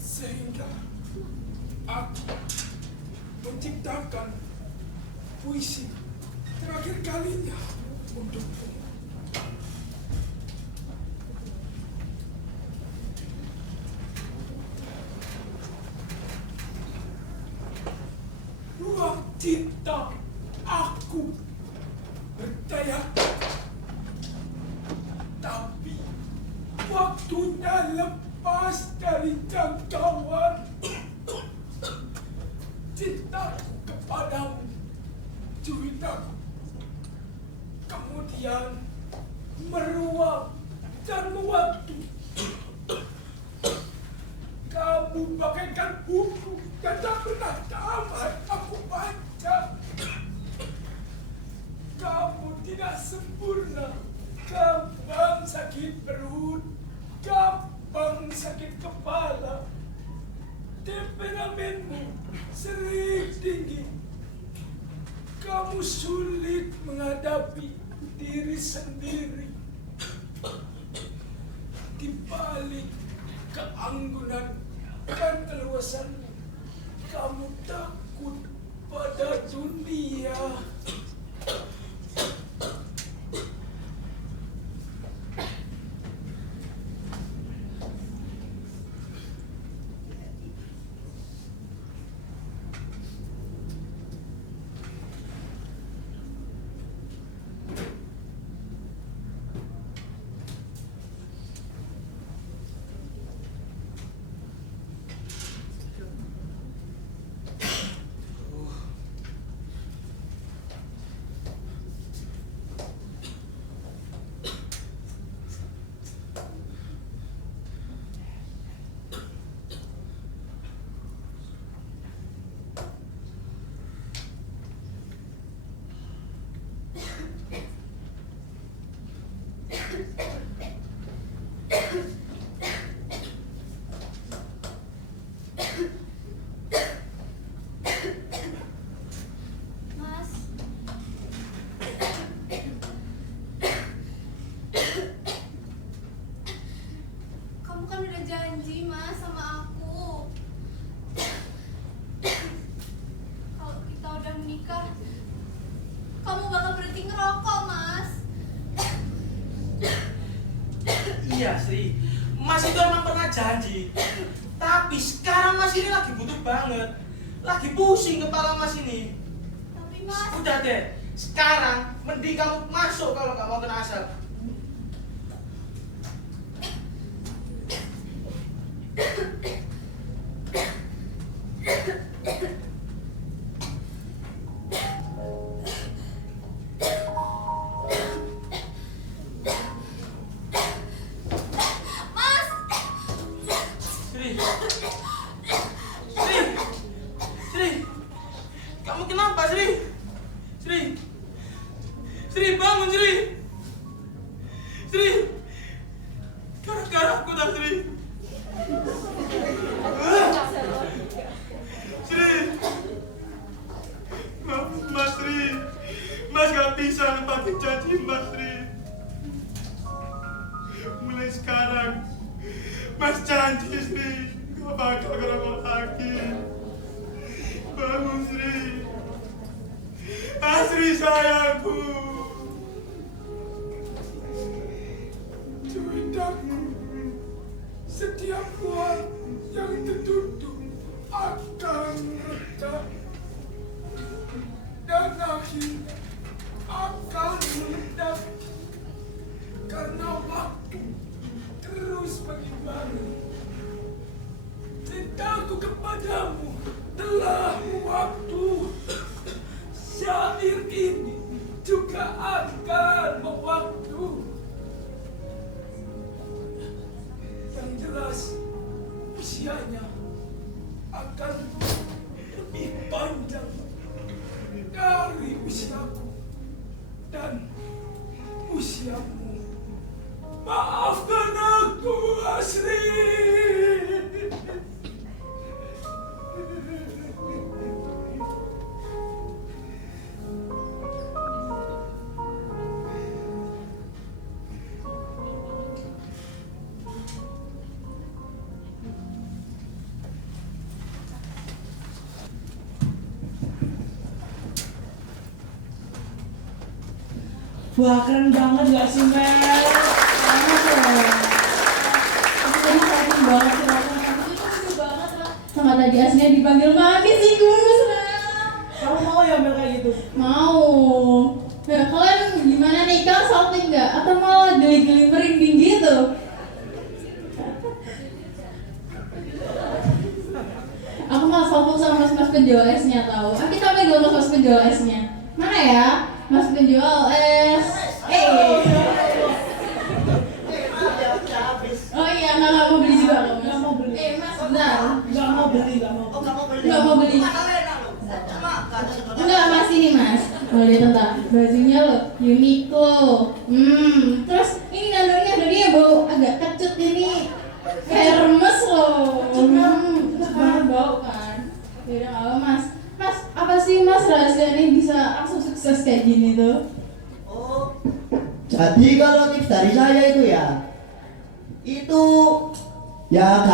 Sehingga aku menciptakan puisi terakhir kalinya untukmu. Ruang cinta aku berdaya, tapi waktunya lepas dari jangkauan. Cintaku kepadamu, Juwitaku, kemudian meruang dan mewaktu. Kamu bagaikan buku yang tak pernah tamat aku baca. Kamu tidak sempurna, gampang sakit perut, gampang sakit kepala. Temperamenmu sering tinggi. Kamu sulit menghadapi diri sendiri. Di balik keanggunan dan keluasanmu, kamu takut pada dunia. Mas, kamu kan udah janji Mas sama aku. Kalau kita udah menikah, kamu bakal berhenti ngerokok, Mas. Iya Sri, Mas itu emang pernah janji. Tapi sekarang Mas ini lagi butuh banget. Lagi pusing kepala Mas ini. Tapi Mas, Udah deh, sekarang mending kamu masuk kalau nggak mau kena asap. Mas, Sri, Sri, Sri, kamu kenapa Sri? Sri, Sri bangun Sri, Sri, gara-gara aku dah Sri. Sri, Mas Sri, Mas gak bisa nepatin janji Mas Sri. Mulai sekarang, Mas janji Sri, gak bakal ngerokok lagi. Bangun Sri, Asri sayangku. Juwitaku, setiap ruang yang tertutup akan retak dan akhirnya akan meledak karena waktu terus berlalu. Cintaku kepadamu telah mewaktu. Syair ini juga akan mewaktu. Yang jelas usianya akan lebih panjang dari usiaku dan usiamu. Maaf. Wah, keren banget gak sih, Mel? Banget loh. Aku tadi excited banget sih rasanya. Aku tuh lucu banget lah. Sama tadi aslinya dipanggil mami sih Gus. Kamu mau ya Mel kayak gitu? Mau. Nah, kalian gimana nih? Kalian salting nggak? Atau malah geli-geli merinding gitu? Aku malah salting sama mas penjual esnya tahu. Kita pegang mas penjual esnya. Mana ya? Mas penjual es. Oh iya, nggak mau beli juga loh. Nggak mau beli. Mas, bentar. Nggak mau beli. Oh, nggak mau beli. Nggak mau beli. Enggak, mas ini mas. Oh lihat tentang bajunya loh, Uniqlo. Terus ini kandungnya bau agak kecut ini. Hermes loh. Kecut banget bau kan. Yaudah nggak apa mas. Mas, apa sih mas rahasianya bisa langsung sukses kayak gini tuh? Oh, jadi kalau tips dari saya itu ya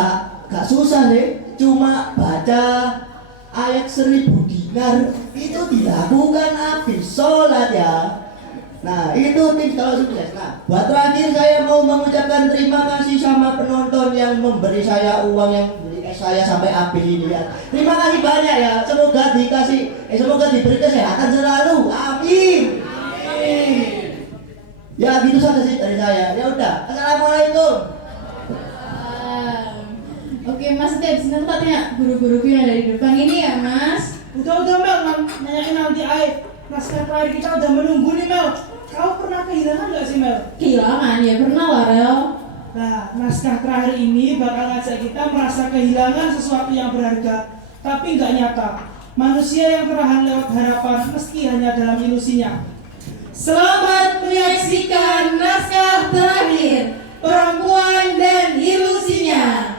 gak susah sih, cuma baca ayat 1000 dinar itu dilakukan habis sholat ya. Nah itu tips kalau sukses. Nah buat terakhir saya mau mengucapkan terima kasih sama penonton yang memberi saya uang yang beli es saya sampai habis ini ya. Terima kasih banyak ya. Semoga diberi kesehatan selalu. Amin. Ya gitu saja sih dari saya. Ya udah. Assalamualaikum. Oke mas, tips nanti tanya guru-guruku yang ada di depan ini ya mas. Udah Mel, nanyain nanti Ai. Naskah terakhir kita udah menunggu nih Mel. Kau pernah kehilangan gak sih Mel? Kehilangan ya pernah lah Rel. Nah, naskah terakhir ini bakal ngajak kita merasa kehilangan sesuatu yang berharga, tapi nggak nyata. Manusia yang tertahan lewat harapan meski hanya dalam ilusinya. Selamat menyaksikan naskah terakhir, Perempuan dan Ilusinya.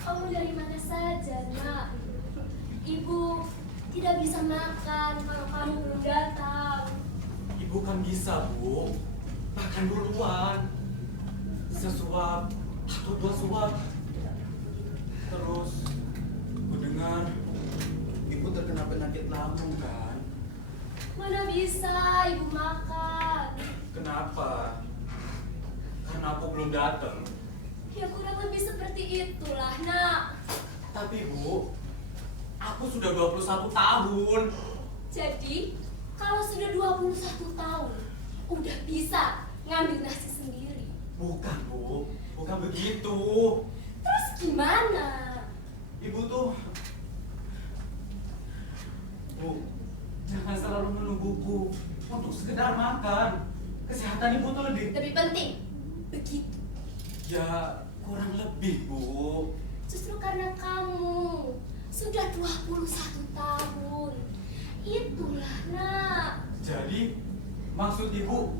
Kamu dari mana saja, Nak? Ibu tidak bisa makan kalau kamu belum datang. Ibu kan bisa, Bu. Makan duluan. Sesuap atau 2 suap. Terus, ku dengar Ibu terkena penyakit lambung kan? Mana bisa Ibu makan? Kenapa? Karena aku belum datang. Ya kurang lebih seperti itulah, Nak. Tapi Bu, aku sudah 21 tahun. Jadi, kalau sudah 21 tahun, udah bisa ngambil nasi sendiri. Bukan, Bu. Bukan begitu. Terus gimana? Ibu tuh... Bu, jangan selalu menungguku untuk sekedar makan. Kesehatan Ibu tuh lebih penting. Begitu. Ya, kurang lebih, Bu. Justru karena kamu sudah 21 tahun. Itulah, Nak. Jadi, maksud Ibu,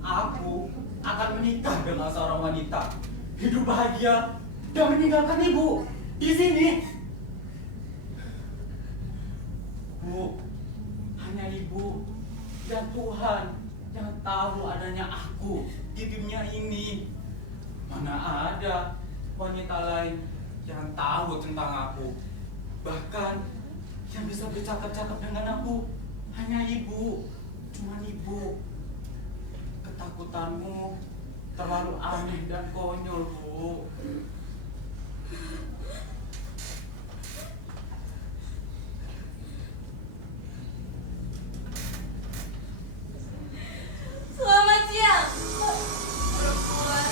aku akan menikah dengan seorang wanita, hidup bahagia, dan meninggalkan Ibu di sini. Bu, hanya Ibu dan Tuhan yang tahu adanya aku di dunia ini. Mana ada wanita lain yang tahu tentang aku. Bahkan yang bisa bercakap-cakap dengan aku hanya Ibu. Cuman Ibu. Ketakutanmu terlalu aneh dan konyol, Bu. Selamat siang, perempuan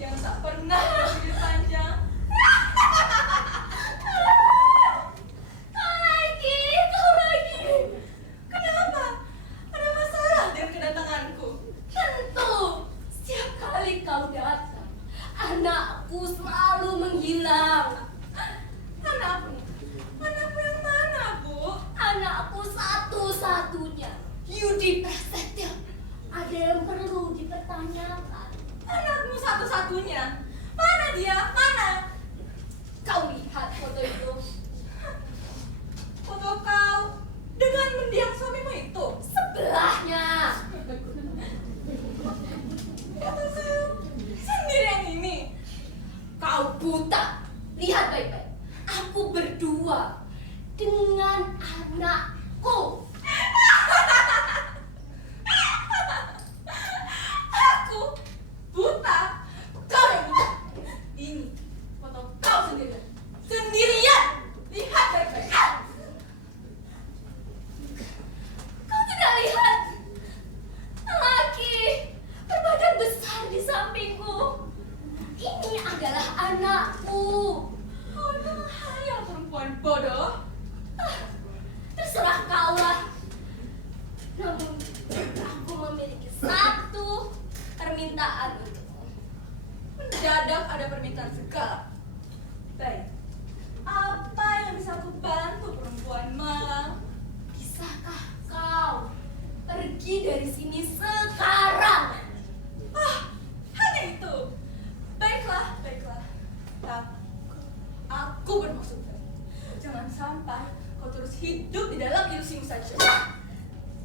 yang tak pernah berpikir panjang. Budi Prasetyo, ada yang perlu dipertanyakan. Anakmu satu-satunya. Mana dia? Mana? Kau lihat foto itu? Foto kau dengan mendiang suamimu itu. Sebelahnya. Itu sendiri yang ini. Kau buta. Lihat baik-baik. Aku berdua dengan anakku. Aku buta. Kau yang buta. Ini foto kau sendirian. Sendirian. Lihat baik-baik. Kau tidak lihat lelaki berbadan besar di sampingku. Ini adalah anakku. Oh, ya perempuan bodoh. Terserah kau lah. Namun aku memiliki satu permintaan untukmu. Mendadak ada permintaan segala. Baik. Apa yang bisa aku bantu perempuan malang? Bisakah kau pergi dari sini sekarang? Hanya itu. Baiklah, baiklah. Tapi aku bermaksud jangan sampai kau terus hidup di dalam ilusimu saja.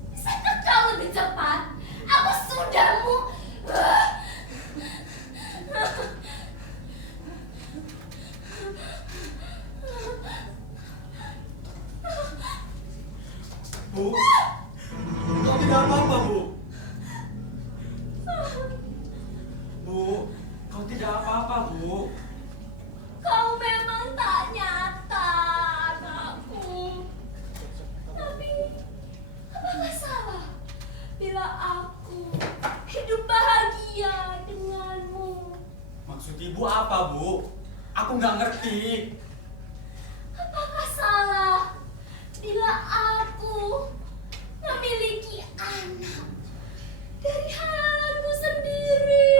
Bisakah kau lebih cepat? Aku sudahmu. Bu, kau tidak apa-apa, Bu. Bu, kau tidak apa-apa, Bu. Kau memang tak nyata, anakku. Tapi apakah salah bila aku hidup bahagia denganmu? Maksud Ibu apa, Bu? Aku nggak ngerti. Apakah salah bila aku memiliki anak dari hayalanku sendiri?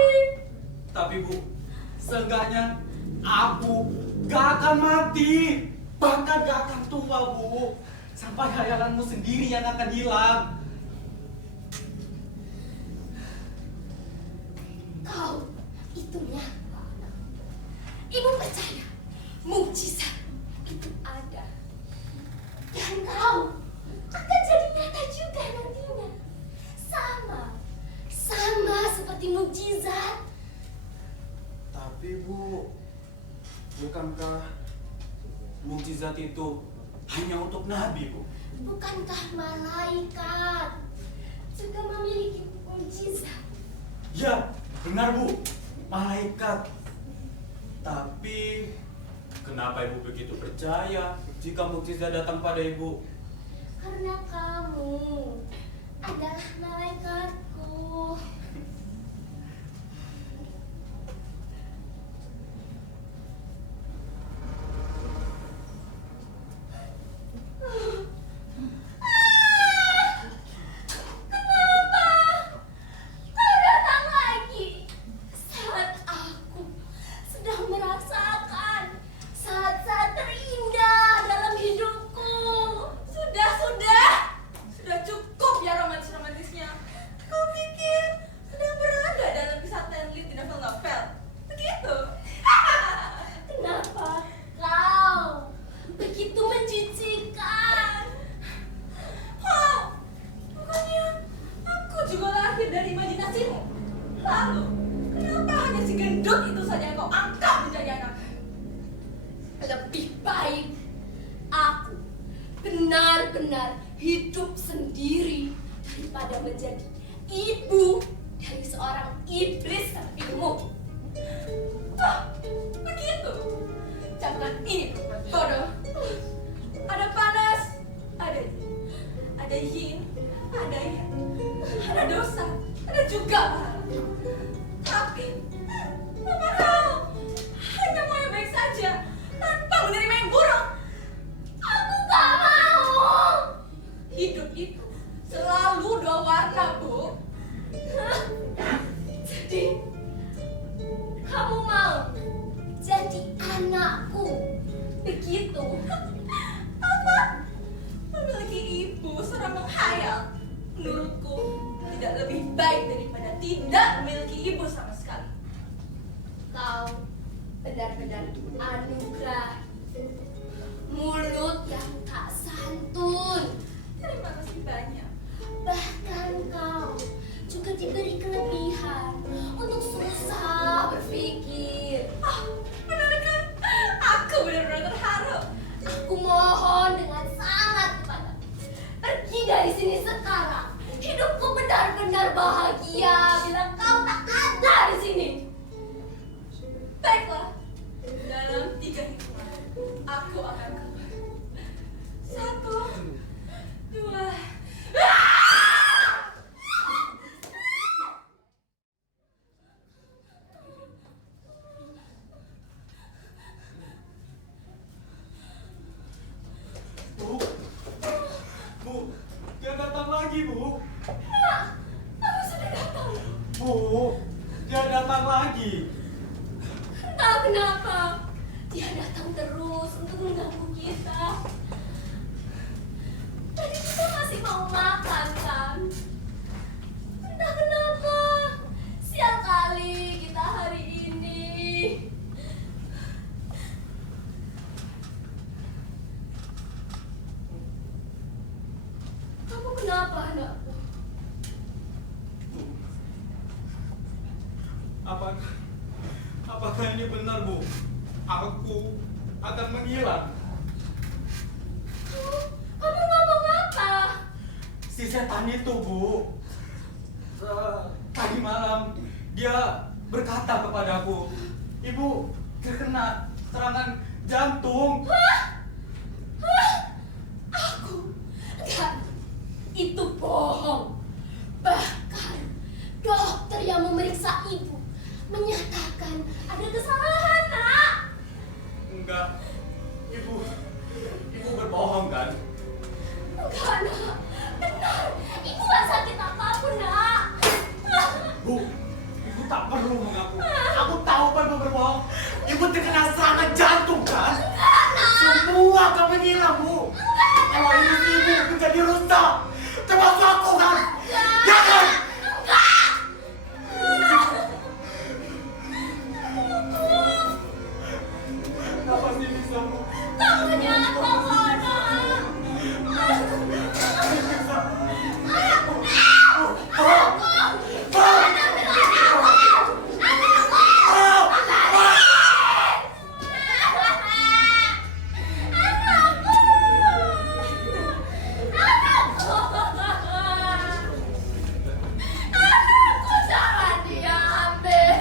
Tapi Bu, seenggaknya aku gak akan mati. Bahkan gak akan tua, Bu. Sampai hayalanmu sendiri yang akan hilang. Kau itu nyata, anak. Ibu percaya mukjizat itu ada. Dan kau akan jadi nyata juga nantinya. Sama seperti mukjizat. Tapi Bu, bukankah mukjizat itu hanya untuk Nabi, Bu? Bukankah malaikat juga memiliki mukjizat? Ya, benar Bu, malaikat. Tapi kenapa Ibu begitu percaya jika mukjizat datang pada Ibu? Karena kamu adalah malaikatku. Kenapa kau datang lagi saat aku sedang merasakan saat-saat terindah dalam hidupku? Sudah cukup ya romantis-romantisnya. Kau pikir sedang berada dalam kisah Tenlit di novel-novel? Begitu? Kenapa kau begitu menjijikkan? Oh, bukannya aku juga lahir dari imajinasimu? Lalu, kenapa hanya si gendut itu saja yang kau angkat menjadi anak? Lebih baik aku benar-benar hidup sendiri daripada menjadi ibu dari seorang iblis sepertimu. Begitu? Jangan ini perempuan bodoh. Ada panas, ada yin, ada yang, ada dosa, ada juga pahala. Tapi, kenapa kau hanya mau yang baik saja tanpa menerima yang buruk? Aku gak mau. Hidup itu selalu dua warna, Bu. Jadi, kamu mau jadi anakku? Begitu? dari sini sekarang. Hidupku benar-benar bahagia bila kau tak ada di sini. Baiklah, dalam 3 hitungan aku akan keluar. 1, 2. Bu, dia datang lagi, Bu. Aku sudah datang. Bu, dia datang lagi. Entah kenapa dia datang terus untuk mengganggu kita. Tadi kita masih mau makan kan? Entah kenapa sial kali kita hari ini. Kamu kenapa, anakku? Apakah ini benar, Bu? Aku akan menghilang. Kamu ngomong apa? Si setan itu, Bu. Tadi malam dia berkata kepadaku, Ibu terkena serangan jantung. Aku? Enggak. Itu bohong. Bahkan dokter yang memeriksa ibu menyatakan ada kesalahan, Nak. Enggak. Ibu berbohong kan? Enggak, Nak. Benar. Ibu gak sakit apapun, Nak. Bu, Ibu tak perlu mengaku. Aku tahu apa Ibu berbohong. Ibu terkena serangan jantung kan? Enggak, Nak. Semua kami hilang, Bu. Kalau ini Ibu menjadi rusak. Termasuk aku kan? Jangan! Kenapa sih bisa, Bu? Tangannya apa, Nak? Anakku jangan diambil.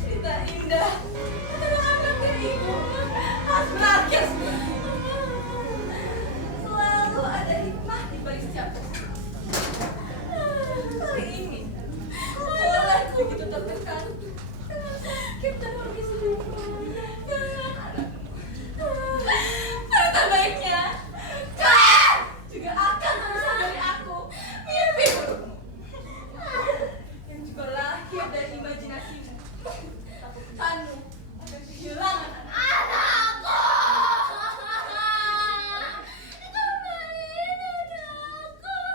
Cerita indah tentang anak dan ibu harus berakhir. Selalu ada hikmah di balik setiap kisah. Kali ini olehku begitu tertekan dengan sakit dan lagi dengan anakku. Alangkah baiknya kau juga akan memisah dari aku mimpi burukmu yang juga lahir dari imajinasimu. Takutanmu akan kehilangan anakku. Kembaliin anakku.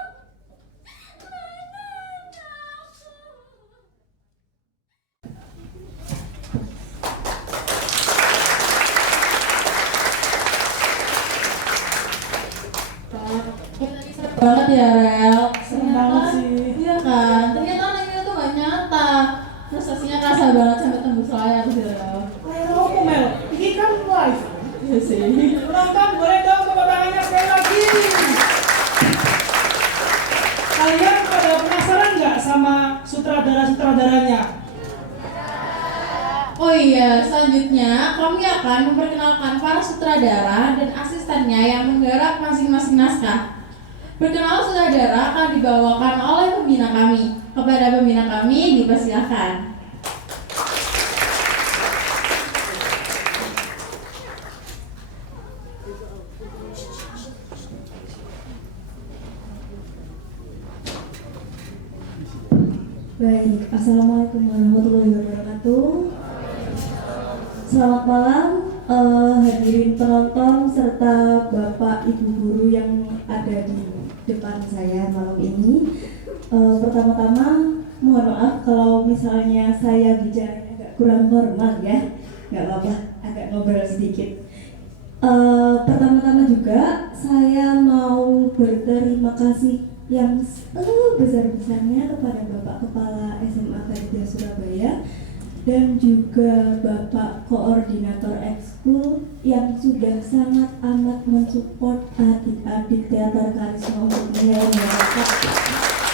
Banget ya, Rel. Serem banget sih. Iya kan? Ternyata anaknya tuh gak nyata. Prestasinya kerasa banget sampai tembus layar sih, Rel. Aku Mel, ini kan live. Iya sih. Penonton boleh dong tepuk tangannya sekali lagi. Kalian pada penasaran nggak sama sutradara-sutradaranya? Oh iya, selanjutnya kami akan memperkenalkan para sutradara dan asistennya yang menggarap masing-masing naskah. Perkenalan sutradara akan dibawakan oleh pembina kami. Kepada pembina kami dipersilakan. Baik, Assalamualaikum warahmatullahi wabarakatuh. Selamat malam hadirin penonton serta Bapak Ibu guru yang ada di depan saya malam ini. Pertama-tama mohon maaf kalau misalnya saya bicara agak kurang normal ya, nggak apa-apa, agak ngobrol sedikit. Pertama-tama juga saya mau berterima kasih yang besar-besarnya kepada Bapak Kepala SMA Kadida Surabaya dan juga Bapak Koordinator Ekskul yang sudah sangat amat mensupport adik-adik teater karisma untuk menyelenggarakan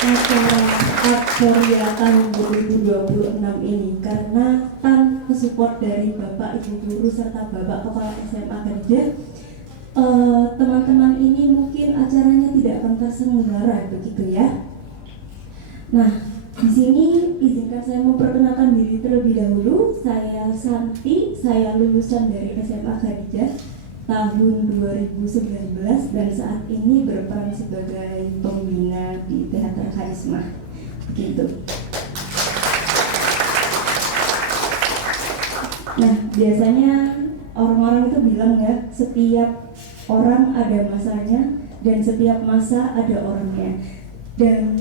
acara Aktoria tahun 2026 ini, karena tanpa support dari Bapak Ibu Guru serta Bapak Kepala SMA Gadijah, teman-teman ini mungkin acaranya tidak akan terselenggara, begitu ya. Nah, di sini izinkan saya memperkenalkan diri terlebih dahulu. Saya Santi, saya lulusan dari SMA Gadijah tahun 2019 dan saat ini berperan sebagai pembina di Teater Karisma. Begitu. Nah, biasanya orang-orang itu bilang ya, setiap orang ada masanya dan setiap masa ada orangnya. Dan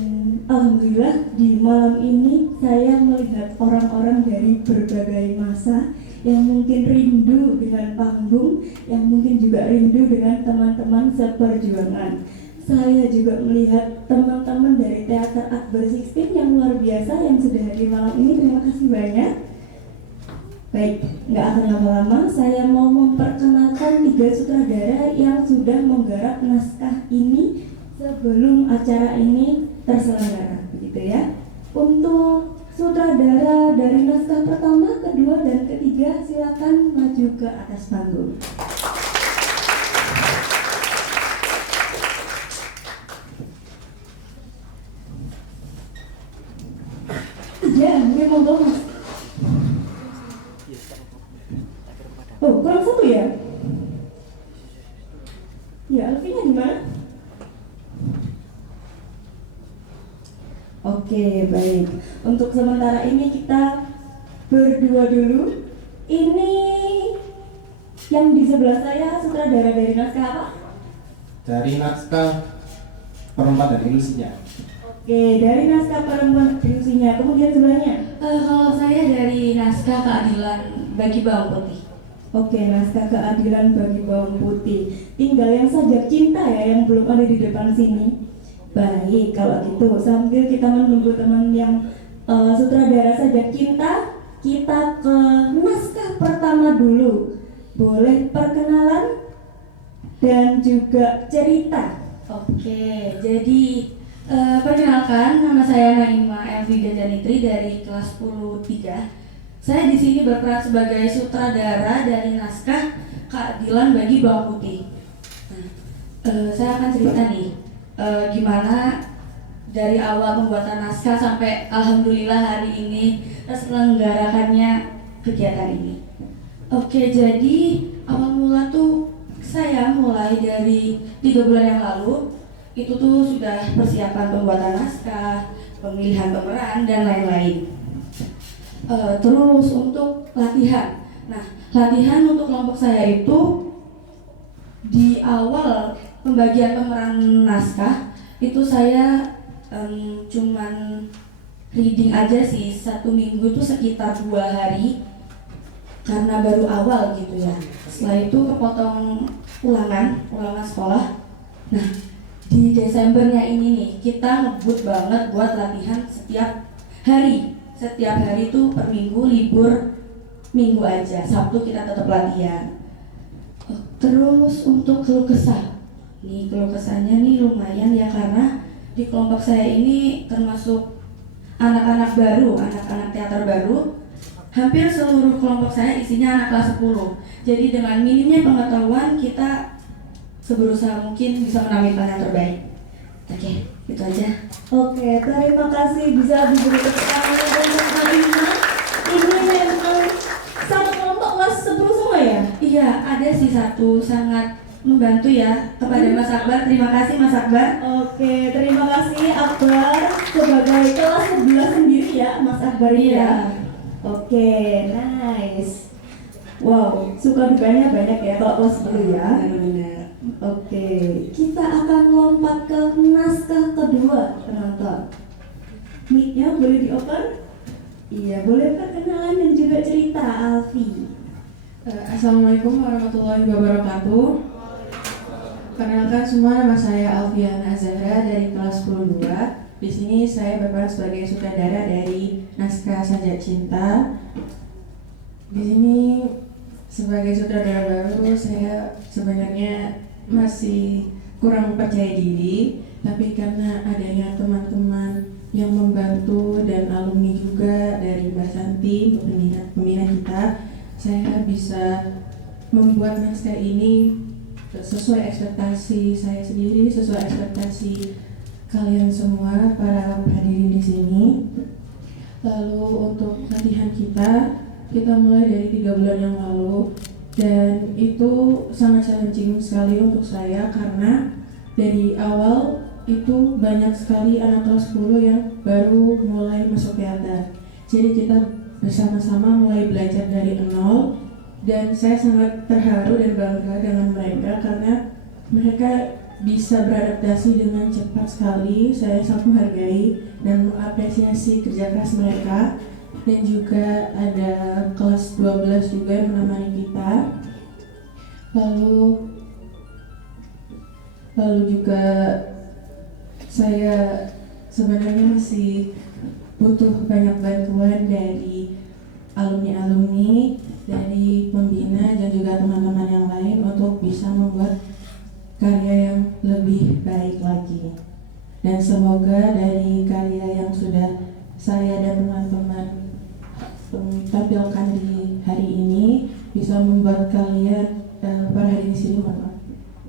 alhamdulillah di malam ini saya melihat orang-orang dari berbagai masa yang mungkin rindu dengan panggung, yang mungkin juga rindu dengan teman-teman seperjuangan. Saya juga melihat teman-teman dari Teater Akbar 16 yang luar biasa yang sudah hadir malam ini. Terima kasih banyak. Baik, nggak akan lama-lama, saya mau memperkenalkan 3 sutradara yang sudah menggarap naskah ini sebelum acara ini terselenggara, begitu ya. Untuk sutradara dari naskah pertama, kedua, dan ketiga, silakan maju ke atas panggung. Ya, memang bagus. Oh, kurang satu ya? Ya, Alfinya di mana? Oke, baik. Untuk sementara ini kita berdua dulu. Ini yang di sebelah saya sutradara dari naskah apa? Dari naskah Perempuan dan Ilusinya. Oke, dari naskah Perempuan dan Ilusinya. Kemudian sebelahnya? Kalau saya dari naskah Keadilan Bagi Bawang Putih. Oke, naskah Keadilan Bagi Bawang Putih. Tinggal yang Sajak Cinta ya, yang belum ada di depan sini. Baik, kalau gitu sambil kita menunggu teman yang sutradara Sajak Cinta, kita ke naskah pertama dulu. Boleh perkenalan dan juga cerita. Oke, jadi perkenalkan, nama saya Naima Elvi Gajanitri dari kelas 10-3. Saya di sini berperan sebagai sutradara dari naskah Keadilan Bagi Bawang Putih. Nah, saya akan cerita nih gimana dari awal pembuatan naskah sampai alhamdulillah hari ini terselenggarakannya kegiatan ini. Oke, jadi awal mula tuh saya mulai dari 3 bulan yang lalu. Itu tuh sudah persiapan pembuatan naskah, pemilihan pemeran dan lain-lain. Terus untuk latihan. Nah, latihan untuk kelompok saya itu di awal pembagian pemeran naskah itu saya cuman reading aja sih, 1 minggu itu sekitar 2 hari karena baru awal gitu ya. Setelah itu kepotong ulangan sekolah. Nah, di Desembernya ini nih kita ngebut banget buat latihan setiap hari. Setiap hari itu per minggu, libur minggu aja, Sabtu kita tetap latihan. Terus untuk keluh kesah, nih keluh kesahnya nih lumayan ya, karena di kelompok saya ini termasuk anak-anak baru, anak-anak teater baru. Hampir seluruh kelompok saya isinya anak kelas 10. Jadi dengan minimnya pengetahuan kita seberusaha mungkin bisa menampilkan yang terbaik. Oke, itu aja. Oke, terima kasih bisa diberi tepuk tangan untuk Naima. Ini memang satu kelompok kelas 10 semua ya? Iya, ada sih satu sangat membantu ya kepada Mas Akbar. Terima kasih Mas Akbar. Oke, terima kasih Akbar sebagai kelas 11 sendiri ya, Mas Akbar ya. Oke, nice. Wow, suka dukanya banyak ya kalau kelas 10 ya. Benar-benar. Oke, kita akan lompat ke naskah kedua, penonton. Mic-nya boleh di-open? Iya, boleh perkenalan dan juga cerita, Alfi. Assalamualaikum warahmatullahi wabarakatuh. Perkenalkan semua, nama saya Alfiana Zahra dari kelas 10-2. Di sini saya berperan sebagai sutradara dari naskah Sajak Cinta. Di sini sebagai sutradara baru, saya sebenarnya masih kurang percaya diri, tapi karena adanya teman-teman yang membantu dan alumni juga dari Mbak Santi, pembina kita, saya bisa membuat naskah ini sesuai ekspektasi saya sendiri, sesuai ekspektasi kalian semua, para hadirin di sini. Lalu untuk latihan kita mulai dari 3 bulan yang lalu, dan itu sangat challenging sekali untuk saya karena dari awal itu banyak sekali anak kelas 10 yang baru mulai masuk teater. Jadi kita bersama-sama mulai belajar dari nol, dan saya sangat terharu dan bangga dengan mereka karena mereka bisa beradaptasi dengan cepat sekali. Saya sangat menghargai dan mengapresiasi kerja keras mereka. Dan juga ada kelas 12 juga yang menemani kita. Lalu juga saya sebenarnya masih butuh banyak bantuan dari alumni-alumni, dari pembina dan juga teman-teman yang lain untuk bisa membuat karya yang lebih baik lagi. Dan semoga dari karya yang sudah saya dan teman-teman tampilkan di hari ini bisa membuat kalian para hadirin di sini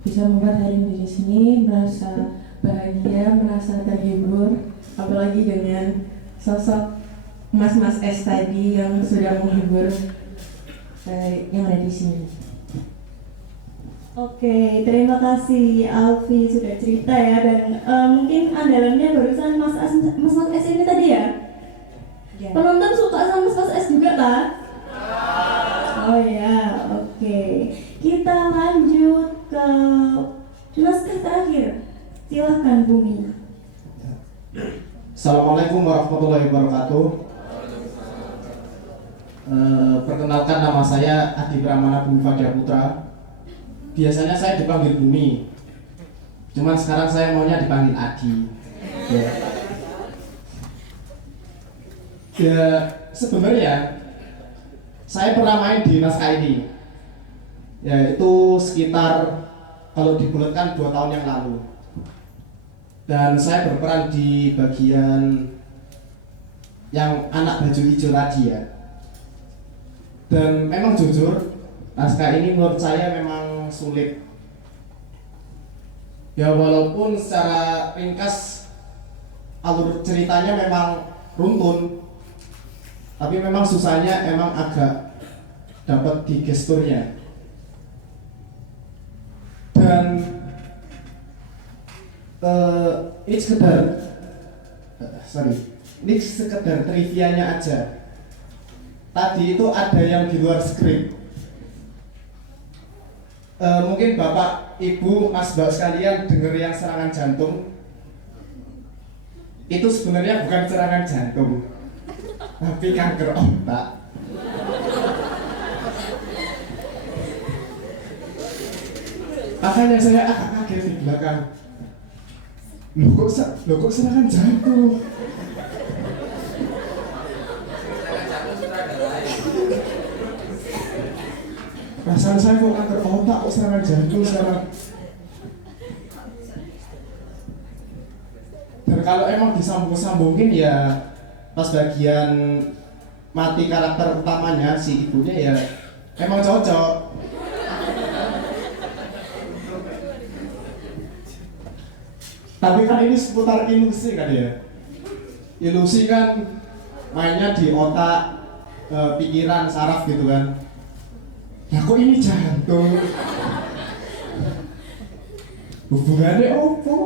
bisa membuat hadirin di sini merasa bahagia, merasa terhibur, apalagi dengan sosok mas-mas S tadi yang sudah menghibur yang ada di sini. Oke, terima kasih Alfi sudah cerita ya, dan mungkin andalannya barusan Mas S ini tadi ya. Penonton suka sama Mas S juga kan? Oh ya, oke. Kita lanjut ke naskah terakhir. Silahkan Bumi. Assalamualaikum warahmatullahi wabarakatuh. Perkenalkan, nama saya Adi Pramana Bumi Fadia Putra. Biasanya saya dipanggil Bumi, cuman sekarang saya maunya dipanggil Adi. Ya sebenarnya saya pernah main di naskah ini, yaitu sekitar kalau dibulatkan 2 tahun yang lalu. Dan saya berperan di bagian yang anak baju hijau tadi ya. Dan memang jujur, naskah ini menurut saya memang sulit. Ya walaupun secara ringkas alur ceritanya memang runtun, tapi memang susahnya emang agak dapat di gesturnya. Dan ini sekedar trivianya aja. Tadi itu ada yang di luar skrip. Mungkin Bapak, Ibu, Mas, Mbak sekalian dengar yang serangan jantung. Itu sebenarnya bukan serangan jantung, tapi kanker otak. Makanya saya agak kaget di belakang. Loh kok serangan jantung? Perasaan saya kok kanker otak, kok serangan jantung sekarang. Dan kalau emang disambung-sambungin ya pas bagian mati karakter utamanya si ibunya ya emang cocok. Tapi kan ini seputar ilusi kan ya. Ilusi kan mainnya di otak, pikiran, saraf gitu kan. Ya kok ini jantung? Hubungannya apa?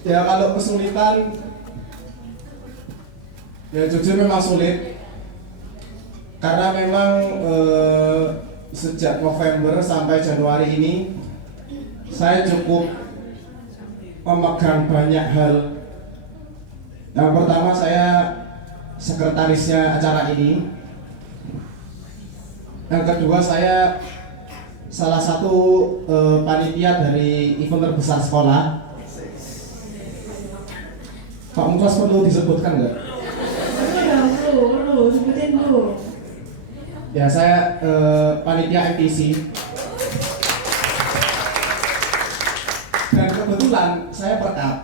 Ya kalau kesulitan, ya jujur memang sulit. Karena memang sejak November sampai Januari ini saya cukup memegang banyak hal. Yang pertama, saya sekretarisnya acara ini. Yang kedua, saya salah satu panitia dari event terbesar sekolah. Pak Muklas perlu disebutkan nggak? Perlu, sebutin wabarakatuh. Ya, saya panitia MTC. Dan kebetulan saya perkap.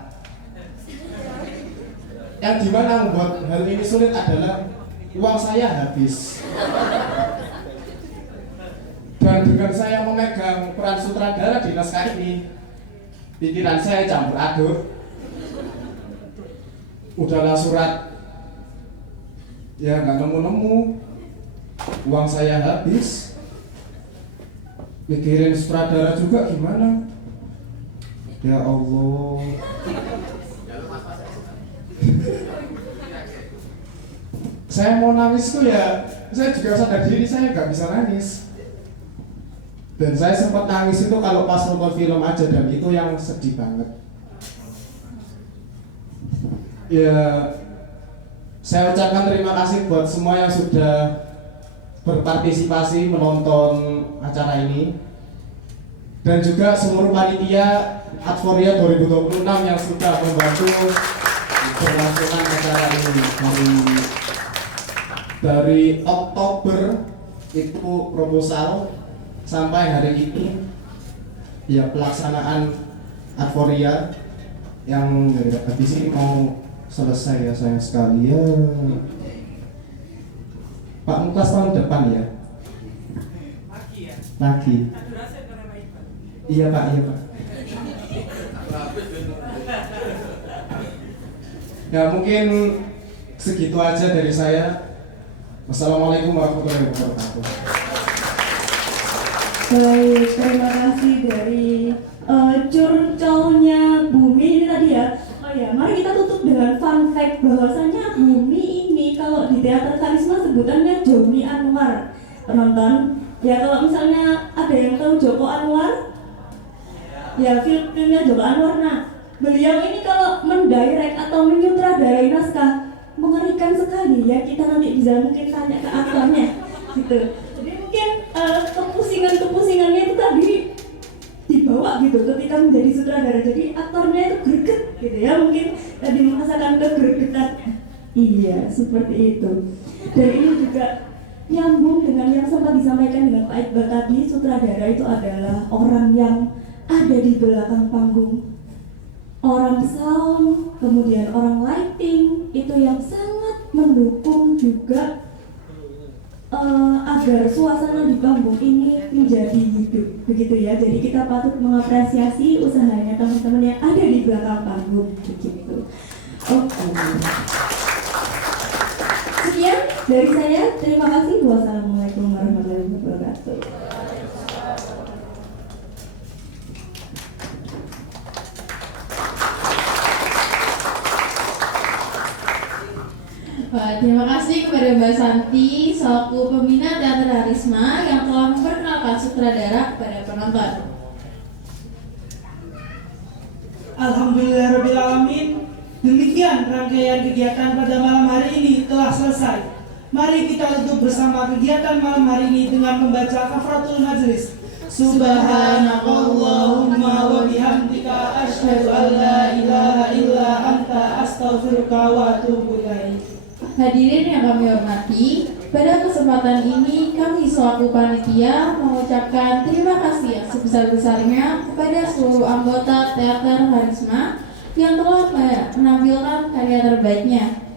Yang dimana membuat hal ini sulit adalah uang saya habis. Dan dengan saya memegang peran sutradara di naskah ini, pikiran saya campur aduk. Udahlah surat, ya nggak nemu-nemu, uang saya habis. Mikirin sutradara juga gimana? Ya Allah. Saya mau nangis tuh ya, saya juga sadar diri saya nggak bisa nangis. Dan saya sempat nangis itu kalau pas nonton film aja, dan itu yang sedih banget. Ya, saya ucapkan terima kasih buat semua yang sudah berpartisipasi menonton acara ini, dan juga seluruh panitia Adforia 2026 yang sudah membantu berlangsungan acara ini dari Oktober itu proposal sampai hari ini ya pelaksanaan Adforia yang habis ini mau selesai ya, sayang sekali ya. Pak Mukas tahun depan ya? Lagi. Iya Pak, iya Pak. Ya mungkin segitu aja dari saya. Wassalamualaikum warahmatullahi wabarakatuh. Baik, terima kasih dari curcolnya Bumi ini tadi ya. Oh ya, mari kita tutup dengan fun fact bahwasanya Bumi ini kalau di teater karisma sebutannya Joni Anwar. Penonton, ya kalau misalnya ada yang tahu Joko Anwar, ya filmnya Joko Anwar. Nah, beliau ini kalau mendirect atau menyutradarai naskah mengerikan sekali ya. Kita nanti bisa mungkin tanya ke aktornya gitu. Jadi mungkin kepusingannya itu tadi dibawa gitu ketika menjadi sutradara. Jadi aktornya itu greget gitu ya, mungkin tadi merasakan kegregetan. Iya, seperti itu. Dan ini juga nyambung dengan yang sempat disampaikan dengan Pak Iqbal tadi. Sutradara itu adalah orang yang ada di belakang panggung, orang sound, kemudian orang lighting, itu yang sangat mendukung juga agar suasana di panggung ini menjadi hidup, begitu ya. Jadi kita patut mengapresiasi usahanya teman-teman yang ada di belakang panggung, begitu. Oke. Sekian dari saya. Terima kasih. Wassalamualaikum warahmatullahi wabarakatuh. Terima kasih kepada Mbak Santi selaku pembina Teater Harisma yang telah memperkenalkan sutradara kepada penonton. Alhamdulillahirrahmanirrahim. Demikian rangkaian kegiatan pada malam hari ini telah selesai. Mari kita tutup bersama kegiatan malam hari ini dengan membaca kafaratul majlis. Subhanakallahumma wa bihamdika asyhadu an la ilaha illa anta astaghfiruka wa atubu ilaik. Hadirin yang kami hormati, pada kesempatan ini kami selaku panitia mengucapkan terima kasih yang sebesar-besarnya kepada seluruh anggota Teater Harisma yang telah menampilkan karya terbaiknya.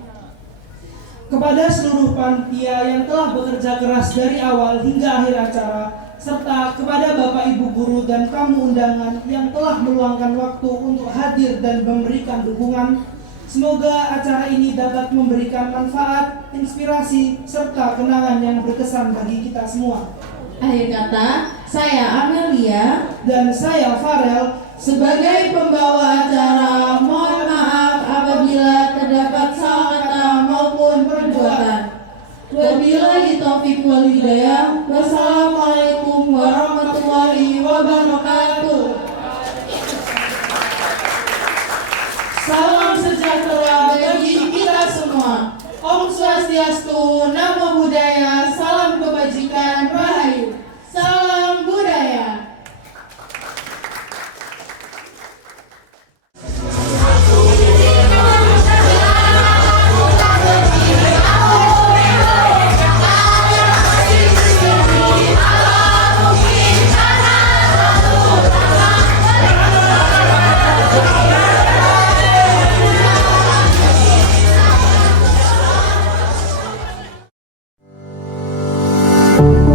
Kepada seluruh panitia yang telah bekerja keras dari awal hingga akhir acara, serta kepada Bapak Ibu guru dan tamu undangan yang telah meluangkan waktu untuk hadir dan memberikan dukungan. Semoga acara ini dapat memberikan manfaat, inspirasi, serta kenangan yang berkesan bagi kita semua. Akhir kata, saya Amelia dan saya Farel sebagai pembawa acara. Mohon maaf apabila terdapat salah kata maupun perbuatan. Wabillahi taufiq wal hidayah. Wassalamualaikum warahmatullahi wabarakatuh. Salam sejahtera bagi kita semua. Om Swastiastu, Namo Buddhaya, salam kebajikan, rahayu. Salam budaya. Thank